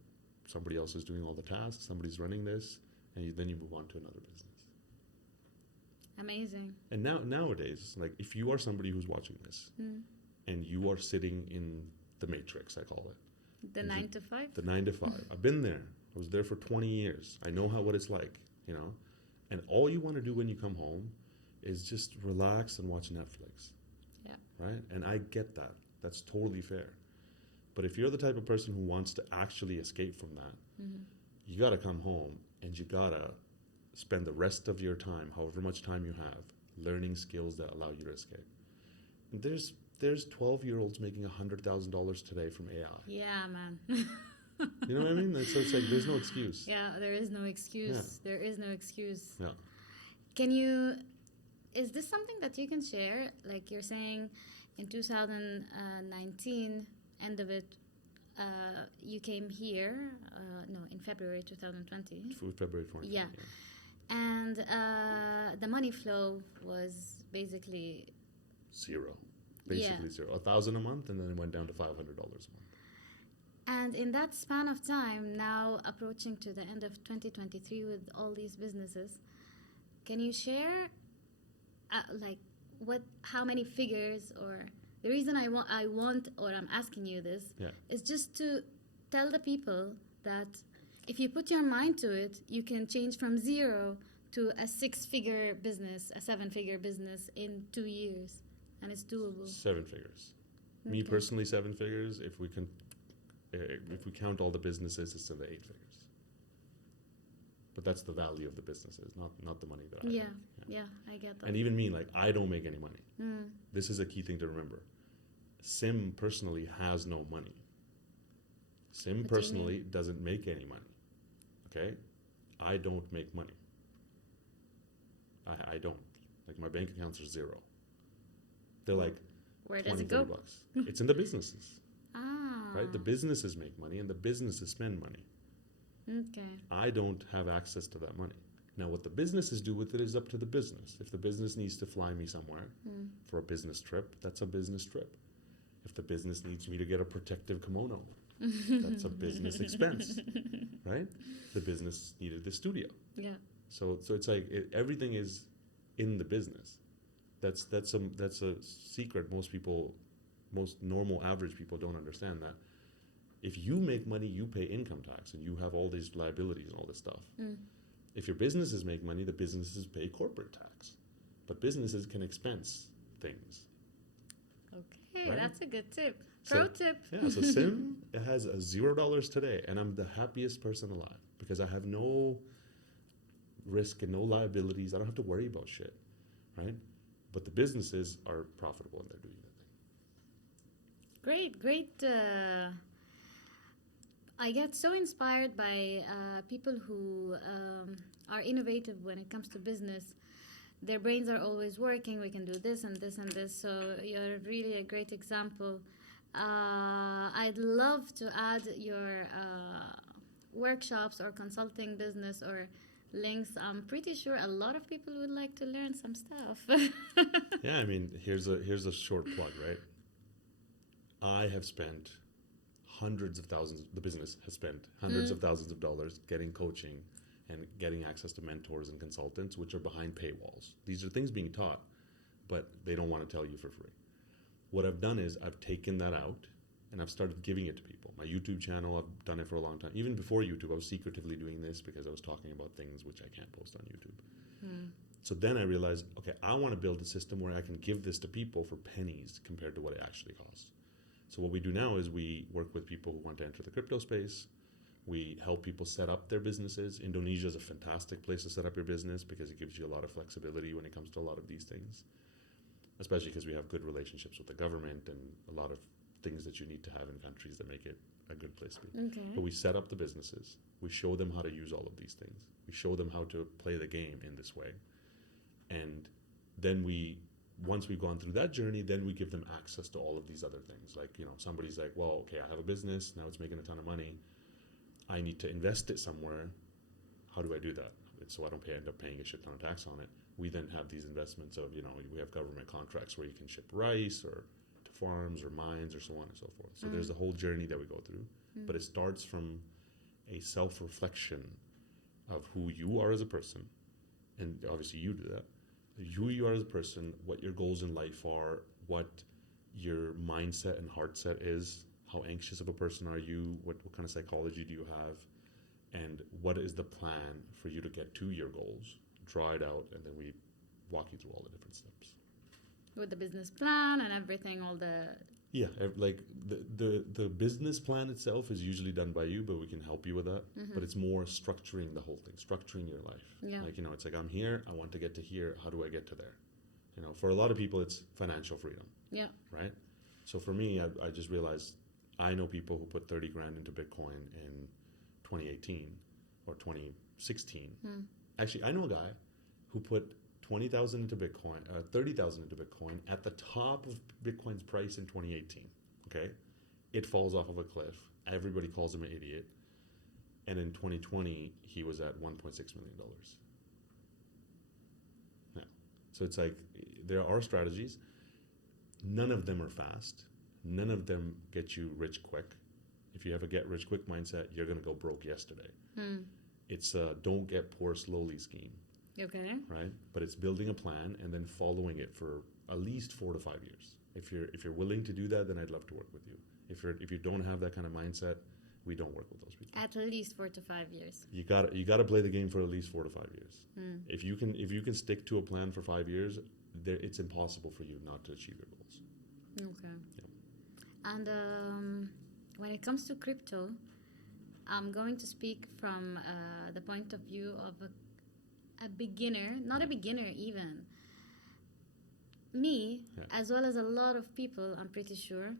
somebody else is doing all the tasks, somebody's running this, and then you move on to another business. Amazing. And nowadays, like, if you are somebody who's watching this, and you are sitting in the matrix, I call it. The 9 to 5? The 9 to 5. I've been there. I was there for 20 years. I know what it's like, you know? And all you want to do when you come home is just relax and watch Netflix. Yeah. Right? And I get that. That's totally fair. But if you're the type of person who wants to actually escape from that, you got to come home and you got to spend the rest of your time, however much time you have, learning skills that allow you to escape. And there's 12-year-olds making $100,000 today from AI. Yeah, man. You know what I mean? So it's like there's no excuse. Yeah, there is no excuse. Yeah. There is no excuse. Yeah. Is this something that you can share? Like you're saying in 2019, end of it, you came here, in February 2020. February 2020. Yeah. And the money flow was basically... Zero. Basically zero. $1,000 a month, and then it went down to $500 a month. And in that span of time, now approaching to the end of 2023 with all these businesses, can you share, how many figures, or the reason I want, or I'm asking you this, is just to tell the people that if you put your mind to it, you can change from zero to a 6-figure business, a 7-figure business in 2 years, and it's doable. 7 figures. Okay. Me personally, 7 figures. If we count all the businesses, it's in the 8 figures. But that's the value of the businesses, not the money that I make. Yeah, I get that. And even me, like, I don't make any money. This is a key thing to remember. Sim personally has no money. Sim personally doesn't make any money. Okay? I don't make money. I don't. Like, my bank accounts are zero. They're like, where 20, does it go? $30. It's in the businesses. Ah. Right? The businesses make money and the businesses spend money. Okay. I don't have access to that money. Now, what the businesses do with it is up to the business. If the business needs to fly me somewhere for a business trip, that's a business trip. If the business needs me to get a protective kimono, that's a business expense, right? The business needed the studio. Yeah. So it's like everything is in the business. That's a secret most normal average people don't understand that. If you make money, you pay income tax and you have all these liabilities and all this stuff. If your businesses make money, the businesses pay corporate tax. But businesses can expense things. Okay, right? That's a good tip. Pro tip. Yeah, so Sim has $0 today, and I'm the happiest person alive because I have no risk and no liabilities. I don't have to worry about shit, right? But the businesses are profitable and they're doing that thing. Great. I get so inspired by people who are innovative when it comes to business. Their brains are always working. We can do this and this and this. So you're really a great example. I'd love to add your workshops or consulting business or links. I'm pretty sure a lot of people would like to learn some stuff. Yeah, I mean, here's a short plug, right? I have spent hundreds of thousands, the business has spent hundreds of thousands of dollars getting coaching and getting access to mentors and consultants, which are behind paywalls. These are things being taught, but they don't want to tell you for free. What I've done is I've taken that out and I've started giving it to people. My YouTube channel, I've done it for a long time. Even before YouTube, I was secretively doing this because I was talking about things which I can't post on YouTube. So then I realized, okay, I want to build a system where I can give this to people for pennies compared to what it actually costs. So what we do now is we work with people who want to enter the crypto space. We help people set up their businesses. Indonesia is a fantastic place to set up your business because it gives you a lot of flexibility when it comes to a lot of these things, especially because we have good relationships with the government and a lot of things that you need to have in countries that make it a good place to be. Okay. But we set up the businesses. We show them how to use all of these things. We show them how to play the game in this way. And then once we've gone through that journey, then we give them access to all of these other things. Like, somebody's like, well, okay, I have a business, now it's making a ton of money. I need to invest it somewhere. How do I do that? So I don't end up paying a shit ton of tax on it. We then have these investments of, we have government contracts where you can ship rice or to farms or mines or so on and so forth. So there's a whole journey that we go through, but it starts from a self-reflection of who you are as a person. And obviously you do that. Who you are as a person, what your goals in life are, what your mindset and heart set is, how anxious of a person are you, what kind of psychology do you have, and what is the plan for you to get to your goals. Draw it out, and then we walk you through all the different steps. With the business plan and everything, all the... Yeah, like the business plan itself is usually done by you, but we can help you with that. But it's more structuring the whole thing, structuring your life. Yeah. Like, it's like, I'm here, I want to get to here, how do I get to there? For a lot of people, it's financial freedom. Yeah. Right? So for me, I just realized I know people who put 30 grand into Bitcoin in 2018 or 2016. Actually, I know a guy who put 20,000 into Bitcoin, 30,000 into Bitcoin at the top of Bitcoin's price in 2018. Okay, it falls off of a cliff. Everybody calls him an idiot. And in 2020, he was at $1.6 million. Yeah. So it's like there are strategies. None of them are fast. None of them get you rich quick. If you have a get rich quick mindset, you're gonna go broke yesterday. It's a don't get poor slowly scheme. Okay. Right? But it's building a plan and then following it for at least 4 to 5 years. If you're willing to do that, then I'd love to work with you. If you don't have that kind of mindset, we don't work with those people. At least 4 to 5 years. You gotta play the game for at least 4 to 5 years. If you can stick to a plan for 5 years, it's impossible for you not to achieve your goals. Okay. Yeah. And when it comes to crypto, I'm going to speak from the point of view of a beginner, not a beginner even. Me, as well as a lot of people, I'm pretty sure,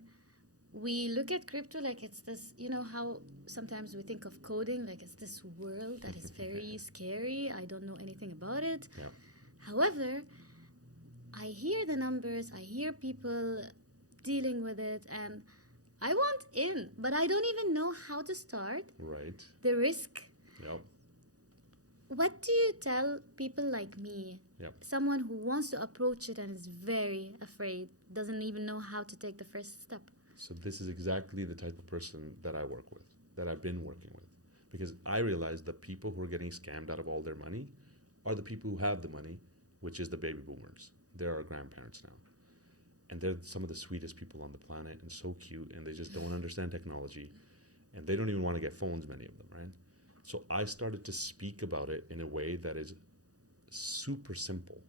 we look at crypto like it's this, how sometimes we think of coding, like it's this world that is very scary. I don't know anything about it. Yeah. However, I hear the numbers, I hear people dealing with it, and I want in, but I don't even know how to start. Right. The risk. Yep. What do you tell people like me, someone who wants to approach it and is very afraid, doesn't even know how to take the first step? So this is exactly the type of person that I work with, that I've been working with. Because I realize the people who are getting scammed out of all their money are the people who have the money, which is the baby boomers. They're our grandparents now. And they're some of the sweetest people on the planet and so cute, and they just don't understand technology. And they don't even want to get phones, many of them, right? So I started to speak about it in a way that is super simple,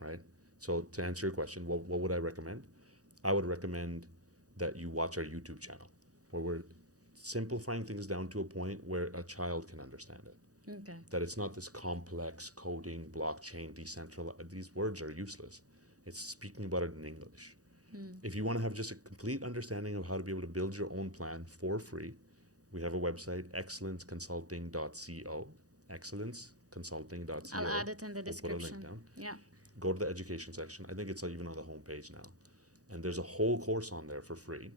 right? So to answer your question, what would I recommend? I would recommend that you watch our YouTube channel, where we're simplifying things down to a point where a child can understand it. Okay. That it's not this complex coding, blockchain, decentralized. These words are useless. It's speaking about it in English. If you want to have just a complete understanding of how to be able to build your own plan for free, we have a website, excellenceconsulting.co. Excellenceconsulting.co. I'll add it in the description. We'll put a link down. Yeah. Go to the education section. I think it's even on the homepage now. And there's a whole course on there for free.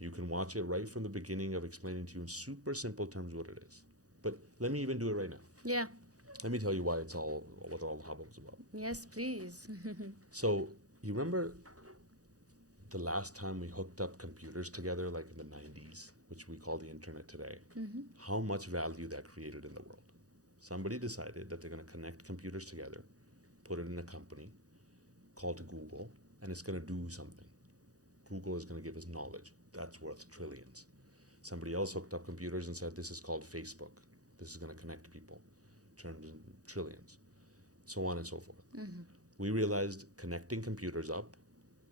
You can watch it right from the beginning of explaining to you in super simple terms what it is. But let me even do it right now. Yeah. Let me tell you why it's what all the hubbub's about. Yes, please. So you remember the last time we hooked up computers together, like in the 90s, which we call the internet today, how much value that created in the world. Somebody decided that they're going to connect computers together, put it in a company called Google, and it's going to do something. Google is going to give us knowledge. That's worth trillions. Somebody else hooked up computers and said, this is called Facebook. This is going to connect people, turns in trillions, so on and so forth. We realized connecting computers up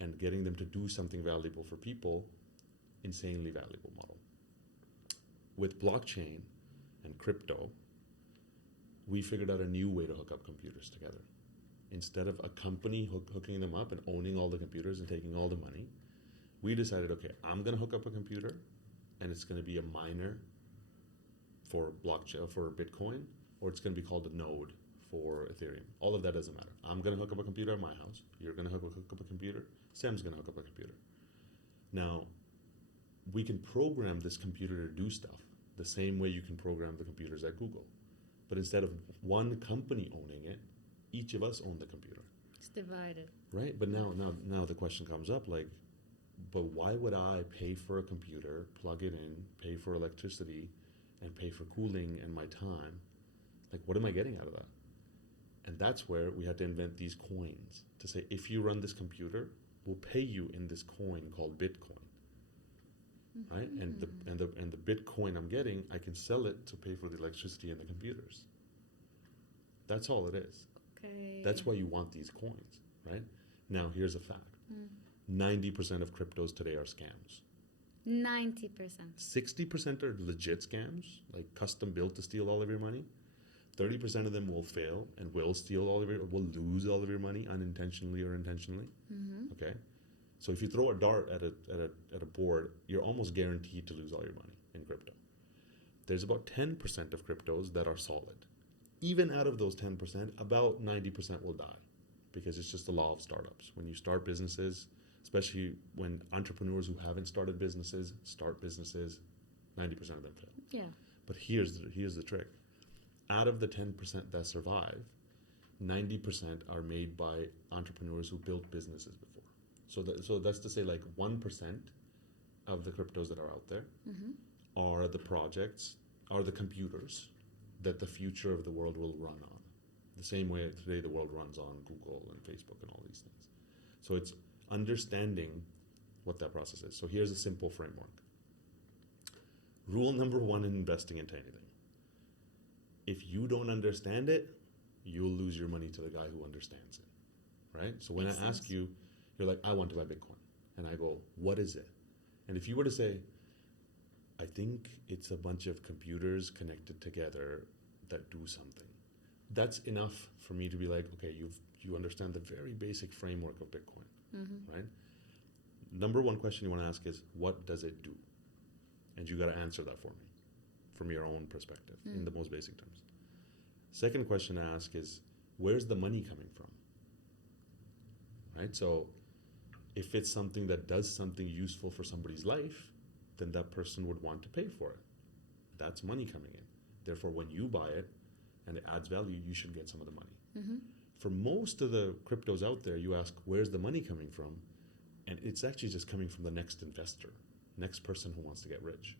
and getting them to do something valuable for people, insanely valuable model. With blockchain and crypto, we figured out a new way to hook up computers together. Instead of a company hooking them up and owning all the computers and taking all the money, we decided, okay, I'm going to hook up a computer, and it's going to be a miner for blockchain, for Bitcoin, or it's going to be called a node for Ethereum. All of that doesn't matter. I'm going to hook up a computer at my house. You're going to hook up a computer. Sam's going to hook up a computer. Now, we can program this computer to do stuff the same way you can program the computers at Google. But instead of one company owning it, each of us own the computer. It's divided. Right? But now the question comes up, like, but why would I pay for a computer, plug it in, pay for electricity, and pay for cooling and my time? Like, what am I getting out of that? And that's where we had to invent these coins to say, if you run this computer, we'll pay you in this coin called Bitcoin. Right? And the Bitcoin I'm getting, I can sell it to pay for the electricity and the computers. That's all it is. Okay. That's why you want these coins, right? Now, here's a fact. 90% of cryptos today are scams. 90%. 60% are legit scams, like custom built to steal all of your money. 30% of them will fail and will steal all of will lose all of your money unintentionally or intentionally. Okay? So if you throw a dart at a board, you're almost guaranteed to lose all your money in crypto. There's about 10% of cryptos that are solid. Even out of those 10%, about 90% will die, because it's just the law of startups. When you start businesses, especially when entrepreneurs who haven't started businesses start businesses, 90% of them fail. Yeah. But here's the trick. Out of the 10% that survive, 90% are made by entrepreneurs who built businesses before. So that's to say, like 1% of the cryptos that are out there are the projects, are the computers that the future of the world will run on. The same way today the world runs on Google and Facebook and all these things. So it's understanding what that process is. So here's a simple framework. Rule number one in investing into anything. If you don't understand it, you'll lose your money to the guy who understands it, right? So when Makes I ask sense. you, you're like, I want to buy Bitcoin. And I go, what is it? And if you were to say, I think it's a bunch of computers connected together that do something, that's enough for me to be like, okay, you understand the very basic framework of Bitcoin, right? Number one question you want to ask is, what does it do? And you got to answer that for me from your own perspective in the most basic terms. Second question to ask is, where's the money coming from? Right? So if it's something that does something useful for somebody's life, then that person would want to pay for it. That's money coming in. Therefore, when you buy it and it adds value, you should get some of the money. For most of the cryptos out there, you ask, where's the money coming from? And it's actually just coming from the next investor, next person who wants to get rich.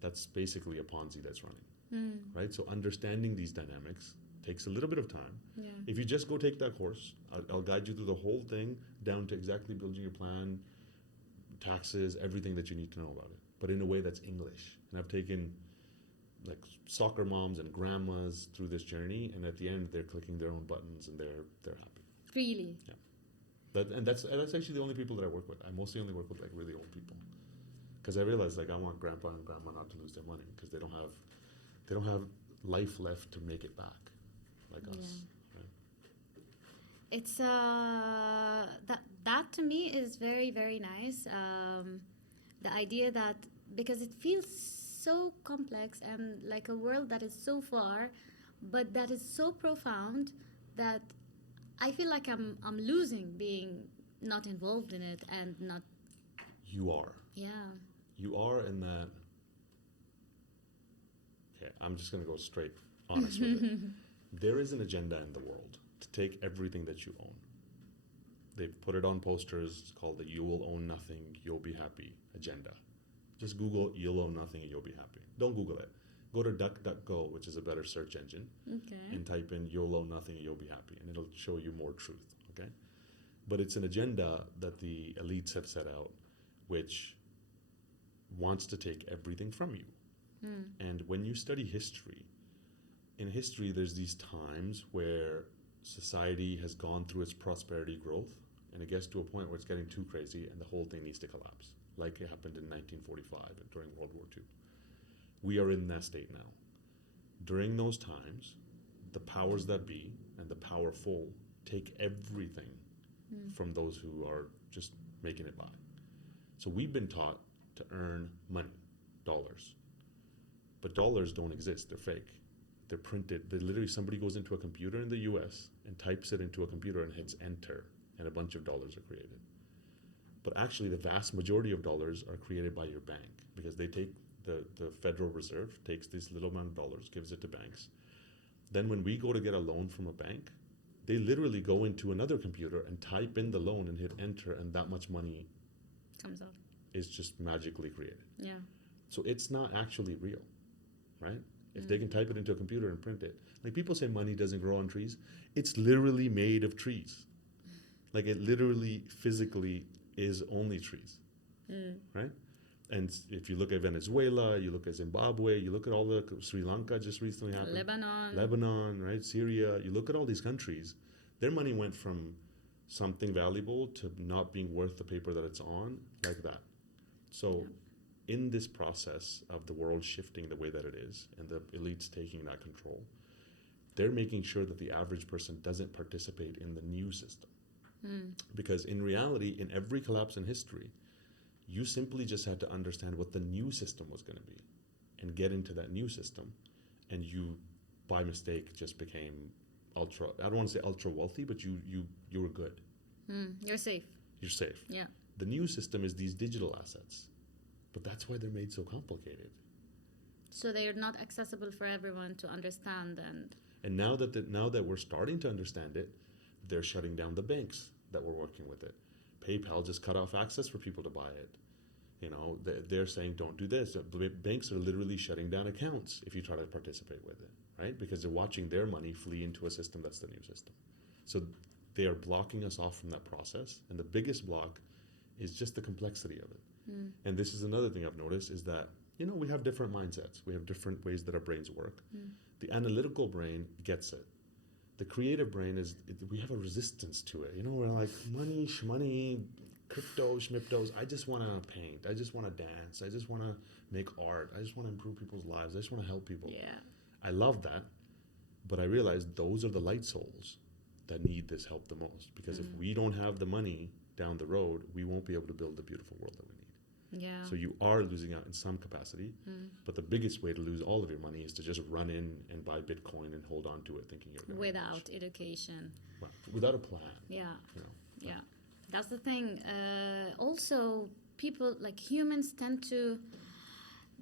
That's basically a Ponzi that's running, right? So understanding these dynamics takes a little bit of time. Yeah. If you just go take that course, I'll guide you through the whole thing down to exactly building your plan, taxes, everything that you need to know about it, but in a way that's English. And I've taken like soccer moms and grandmas through this journey, and at the end they're clicking their own buttons and they're happy. Really? Yeah. That's actually the only people that I work with. I mostly only work with like really old people, because I realize like I want grandpa and grandma not to lose their money, because they don't have life left to make it back like us. Right? It's that to me is very, very nice. The idea that, because it feels so complex and like a world that is so far, but that is so profound that I feel like I'm losing being not involved in it and not. You are. Yeah. You are in that. Okay, I'm just gonna go straight honest with it. There is an agenda in the world to take everything that you own They've put it on posters. It's called the "You Will Own Nothing, You'll Be Happy" agenda. Just Google "You'll Own Nothing and You'll Be Happy." Don't Google it. Go to DuckDuckGo, which is a better search engine, and type in "You'll Own Nothing and You'll Be Happy," and it'll show you more truth. Okay, but it's an agenda that the elites have set out, which wants to take everything from you. And when you study history, in history, there's these times where society has gone through its prosperity growth, and it gets to a point where it's getting too crazy and the whole thing needs to collapse, like it happened in 1945 and during World War II. We are in that state now. During those times, the powers that be and the powerful take everything from those who are just making it by. So we've been taught to earn money, dollars. But dollars don't exist, they're fake. They're printed. They literally, somebody goes into a computer in the US and types it into a computer and hits enter, and a bunch of dollars are created. But actually, the vast majority of dollars are created by your bank, because they take the Federal Reserve takes this little amount of dollars, gives it to banks. Then when we go to get a loan from a bank, they literally go into another computer and type in the loan and hit enter, and that much money comes out. Is just magically created. Yeah. So it's not actually real, right? If they can type it into a computer and print it. Like, people say money doesn't grow on trees. It's literally made of trees. Like, it literally physically is only trees, right? And if you look at Venezuela, you look at Zimbabwe, you look at all the Sri Lanka just recently happened. Lebanon, right? Syria. You look at all these countries, their money went from something valuable to not being worth the paper that it's on, like that. So in this process of the world shifting the way that it is and the elites taking that control, they're making sure that the average person doesn't participate in the new system. Because in reality, in every collapse in history, you simply just had to understand what the new system was going to be and get into that new system, and you, by mistake, just became ultra, I don't want to say ultra wealthy, but you were good. You're safe. You're safe. Yeah. The new system is these digital assets, but that's why they're made so complicated. So they are not accessible for everyone to understand, and now that we're starting to understand it, they're shutting down the banks that were working with it. PayPal just cut off access for people to buy it. You know, they're saying don't do this. Banks are literally shutting down accounts if you try to participate with it, right? Because they're watching their money flee into a system that's the new system. So they are blocking us off from that process, and the biggest block is just the complexity of it. And this is another thing I've noticed, is that, you know, we have different mindsets. We have different ways that our brains work. The analytical brain gets it. The creative brain we have a resistance to it. You know, we're like, money, shmoney, crypto, schmiptos. I just want to paint. I just want to dance. I just want to make art. I just want to improve people's lives. I just want to help people. Yeah. I love that. But I realize those are the light souls that need this help the most. Because if we don't have the money down the road, we won't be able to build the beautiful world that we need. Yeah. So you are losing out in some capacity, but the biggest way to lose all of your money is to just run in and buy Bitcoin and hold on to it thinking you're going to without education. Right. Without a plan. Yeah. You know. Yeah. That's the thing. Also, people, like humans, tend to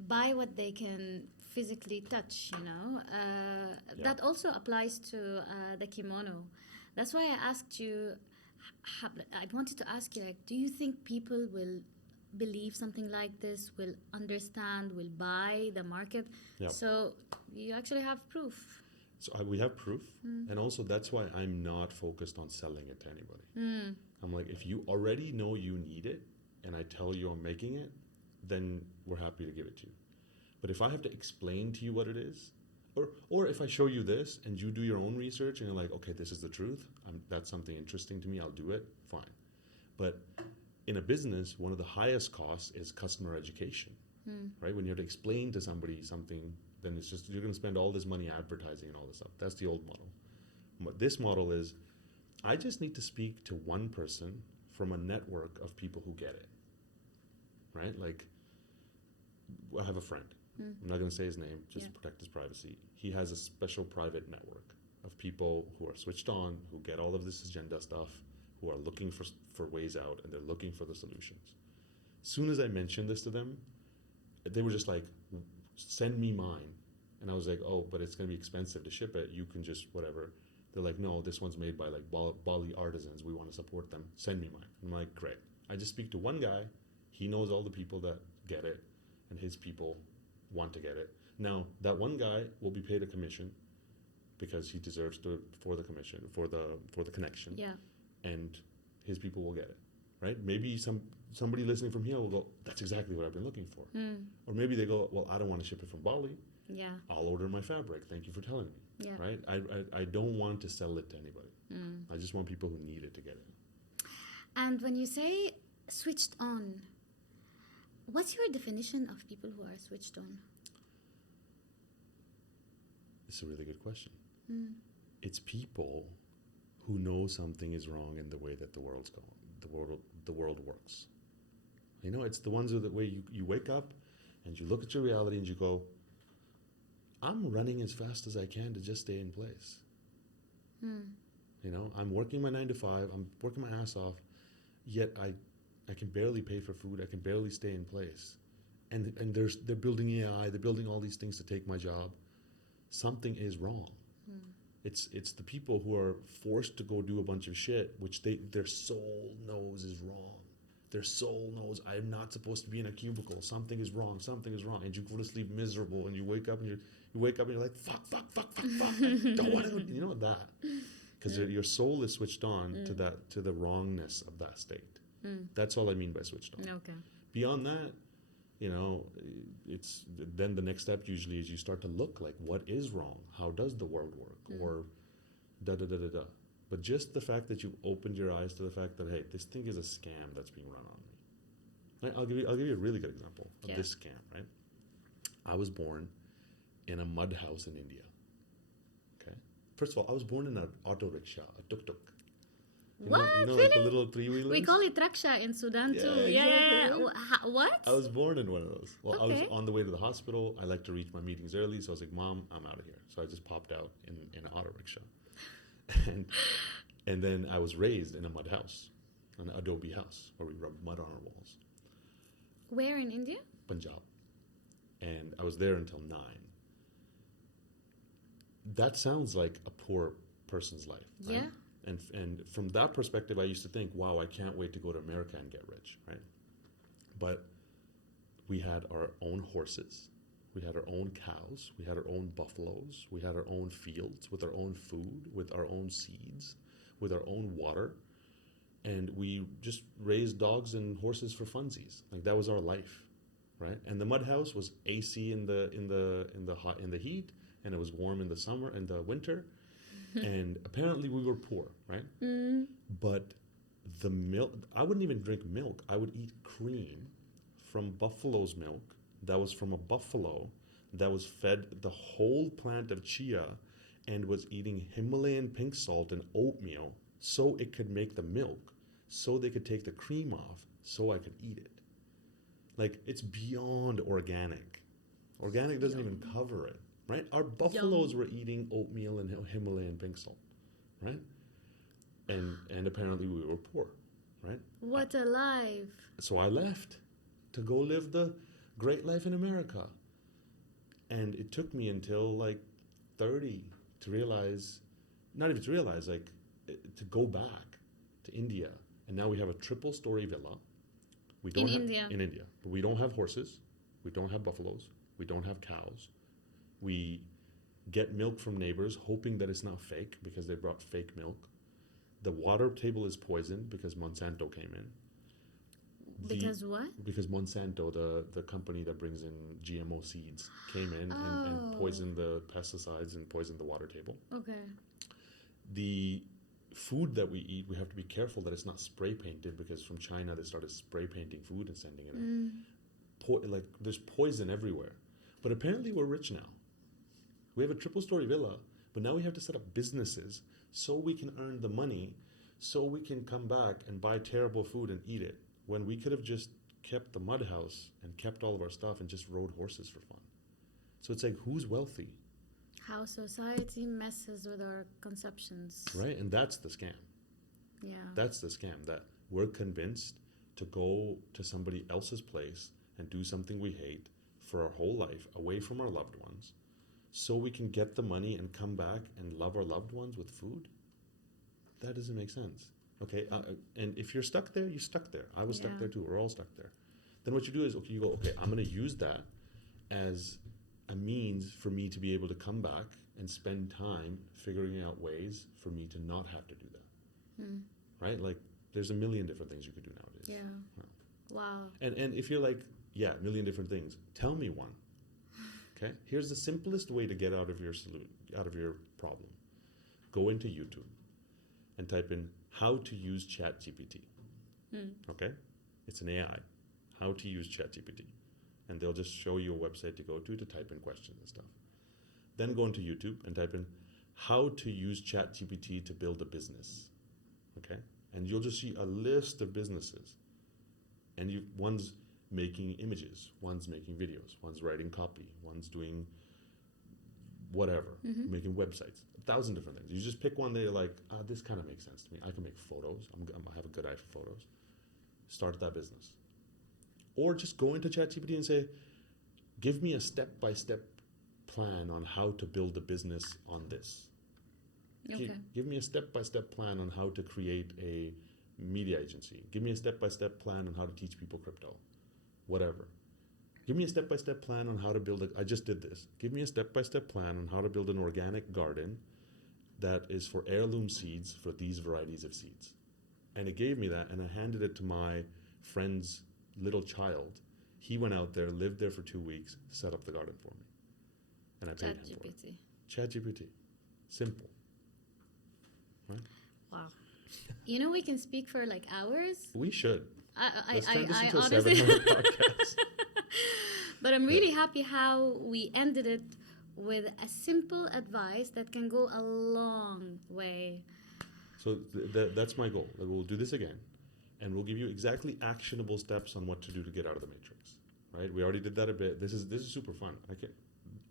buy what they can physically touch, you know. That also applies to the kimono. That's why I asked you, I wanted to ask you, like, do you think people will believe something like this, will understand, will buy the market? So you actually have proof. So we have proof, and also that's why I'm not focused on selling it to anybody. I'm like, if you already know you need it and I tell you I'm making it, then we're happy to give it to you. But if I have to explain to you what it is, or if I show you this and you do your own research and you're like, okay, this is the truth, that's something interesting to me, I'll do it, fine. But in a business, one of the highest costs is customer education, right? When you have to explain to somebody something, then it's just, you're going to spend all this money advertising and all this stuff. That's the old model. But this model is, I just need to speak to one person from a network of people who get it, right? Like, I have a friend. I'm not going to say his name, just to protect his privacy. He has a special private network of people who are switched on, who get all of this agenda stuff, who are looking for ways out, and they're looking for the solutions. As soon as I mentioned this to them, they were just like, send me mine. And I was like, oh, but it's going to be expensive to ship it. You can just whatever. They're like, no, this one's made by like Bali artisans. We want to support them. Send me mine. I'm like, great. I just speak to one guy. He knows all the people that get it, and his people want to get it. Now, that one guy will be paid a commission because he deserves to for the commission, for the connection. Yeah. And his people will get it, right? Maybe somebody listening from here will go, that's exactly what I've been looking for. Or maybe they go, well, I don't want to ship it from Bali. Yeah. I'll order my fabric. Thank you for telling me. Yeah. Right? I don't want to sell it to anybody. I just want people who need it to get it. And when you say switched on, what's your definition of people who are switched on? It's a really good question. It's people who know something is wrong in the way that the world's going, the world works. You know, it's the ones that way you wake up and you look at your reality and you go, I'm running as fast as I can to just stay in place. You know, I'm working my 9 to 5, I'm working my ass off, yet I can barely pay for food, I can barely stay in place. And they're building AI, they're building all these things to take my job. Something is wrong. It's the people who are forced to go do a bunch of shit, which their soul knows is wrong. Their soul knows I'm not supposed to be in a cubicle. Something is wrong. Something is wrong. And you go to sleep miserable, and you wake up and you're like, fuck. I don't want to go. You know that, because your soul is switched on to the wrongness of that state. That's all I mean by switched on. Okay. Beyond that, you know, it's then the next step usually is you start to look like what is wrong. How does the world work? Or da da da da da. But just the fact that you opened your eyes to the fact that, hey, this thing is a scam that's being run on me. Right? I'll give you a really good example of this scam, right? I was born in a mud house in India. Okay? First of all, I was born in an auto rickshaw, a tuk-tuk. You know, Really? like the little three-wheelers? We call it raksha in Sudan too. Exactly. Yeah. What? I was born in one of those. Well, I was Okay. on the way to the hospital. I like to reach my meetings early, so I was like, Mom, I'm out of here. So I just popped out in an auto rickshaw. And then I was raised in a mud house, an adobe house, where we rubbed mud on our walls. Where in India? Punjab. And I was there until 9. That sounds like a poor person's life. Right? Yeah. And from that perspective, I used to think, wow, I can't wait to go to America and get rich, right? But we had our own horses. We had our own cows. We had our own buffaloes. We had our own fields with our own food, with our own seeds, with our own water. And we just raised dogs and horses for funsies. Like that was our life, right? And the mud house was AC in the heat, and it was warm in the summer and the winter. And apparently we were poor, right? But the milk, I wouldn't even drink milk. I would eat cream from buffalo's milk that was from a buffalo that was fed the whole plant of chia and was eating Himalayan pink salt and oatmeal so it could make the milk, so they could take the cream off, so I could eat it. Like, it's beyond organic. Organic doesn't even cover it, right? Our buffaloes were eating oatmeal and Himalayan pink salt, right? And apparently we were poor, right? What a life. So I left to go live the great life in America. And it took me until like 30 to realize, not even to realize, like to go back to India. And now we have a triple story villa. We don't have, India. In India. But we don't have horses. We don't have buffaloes. We don't have cows. We get milk from neighbors, hoping that it's not fake because they brought fake milk. The water table is poisoned because Monsanto came in. Because what? Because Monsanto, the company that brings in GMO seeds, came in and poisoned the pesticides and poisoned the water table. Okay. The food that we eat, we have to be careful that it's not spray painted, because from China they started spray painting food and sending it in. Like there's poison everywhere. But apparently we're rich now. We have a triple story villa, but now we have to set up businesses so we can earn the money, so we can come back and buy terrible food and eat it, when we could have just kept the mud house and kept all of our stuff and just rode horses for fun. So it's like, who's wealthy? How society messes with our conceptions. Right? And that's the scam. Yeah. That's the scam, that we're convinced to go to somebody else's place and do something we hate for our whole life, away from our loved ones, so we can get the money and come back and love our loved ones with food? That doesn't make sense. Okay, and if you're stuck there, you're stuck there. I was stuck there too. We're all stuck there. Then what you do is, okay, you go, okay, I'm going to use that as a means for me to be able to come back and spend time figuring out ways for me to not have to do that. Right? Like, there's a million different things you could do nowadays. Yeah. Wow. And if you're like, yeah, a million different things, tell me one. Okay? Here's the simplest way to get out of your problem. Go into YouTube and type in how to use ChatGPT. Okay? It's an AI. How to use ChatGPT. And they'll just show you a website to go to type in questions and stuff. Then go into YouTube and type in how to use ChatGPT to build a business. Okay? And you'll just see a list of businesses. And one's making images, one's making videos, one's writing copy, one's doing whatever, making websites, 1,000 different things. You just pick one that you're like, this kind of makes sense to me. I can make photos. I have a good eye for photos. Start that business. Or just go into ChatGPT and say, give me a step-by-step plan on how to build a business on this. Okay. Give me a step-by-step plan on how to create a media agency. Give me a step-by-step plan on how to teach people crypto. Whatever. Give me a step-by-step plan on how to build I just did this. Give me a step-by-step plan on how to build an organic garden that is for heirloom seeds for these varieties of seeds. And it gave me that, and I handed it to my friend's little child. He went out there, lived there for 2 weeks, set up the garden for me. And I paid him for it. ChatGPT. Simple. Right? Wow. You know, we can speak for like hours. We should. Let's turn this into a honestly 7-minute podcast. But I'm really happy how we ended it with a simple advice that can go a long way. So that's my goal. Like, we'll do this again, and we'll give you exactly actionable steps on what to do to get out of the matrix. Right? We already did that a bit. This is super fun.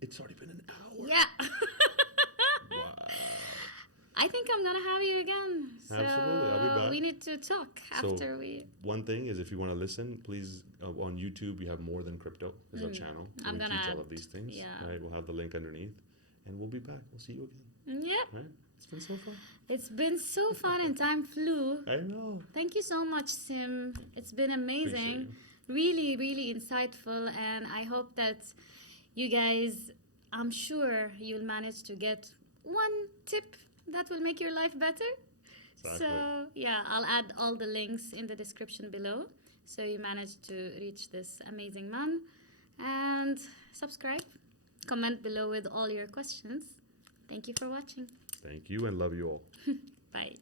It's already been an hour. Yeah. Wow. I think I'm gonna have you again. So Absolutely, I'll be back. we need to talk after One thing is, if you want to listen, please, on YouTube, we have More Than Crypto. There's our channel. I'm we gonna teach add, all of these things. yeah. Right? We'll have the link underneath, and we'll be back. We'll see you again. Yeah. Right? It's been so fun. It's been so fun and time flew. I know. Thank you so much, Sim. It's been amazing. Appreciate you. Really, really insightful. And I hope that you guys, I'm sure you'll manage to get one tip that will make your life better. Exactly. So, yeah, I'll add all the links in the description below. So you manage to reach this amazing man. And subscribe. Comment below with all your questions. Thank you for watching. Thank you, and love you all. Bye.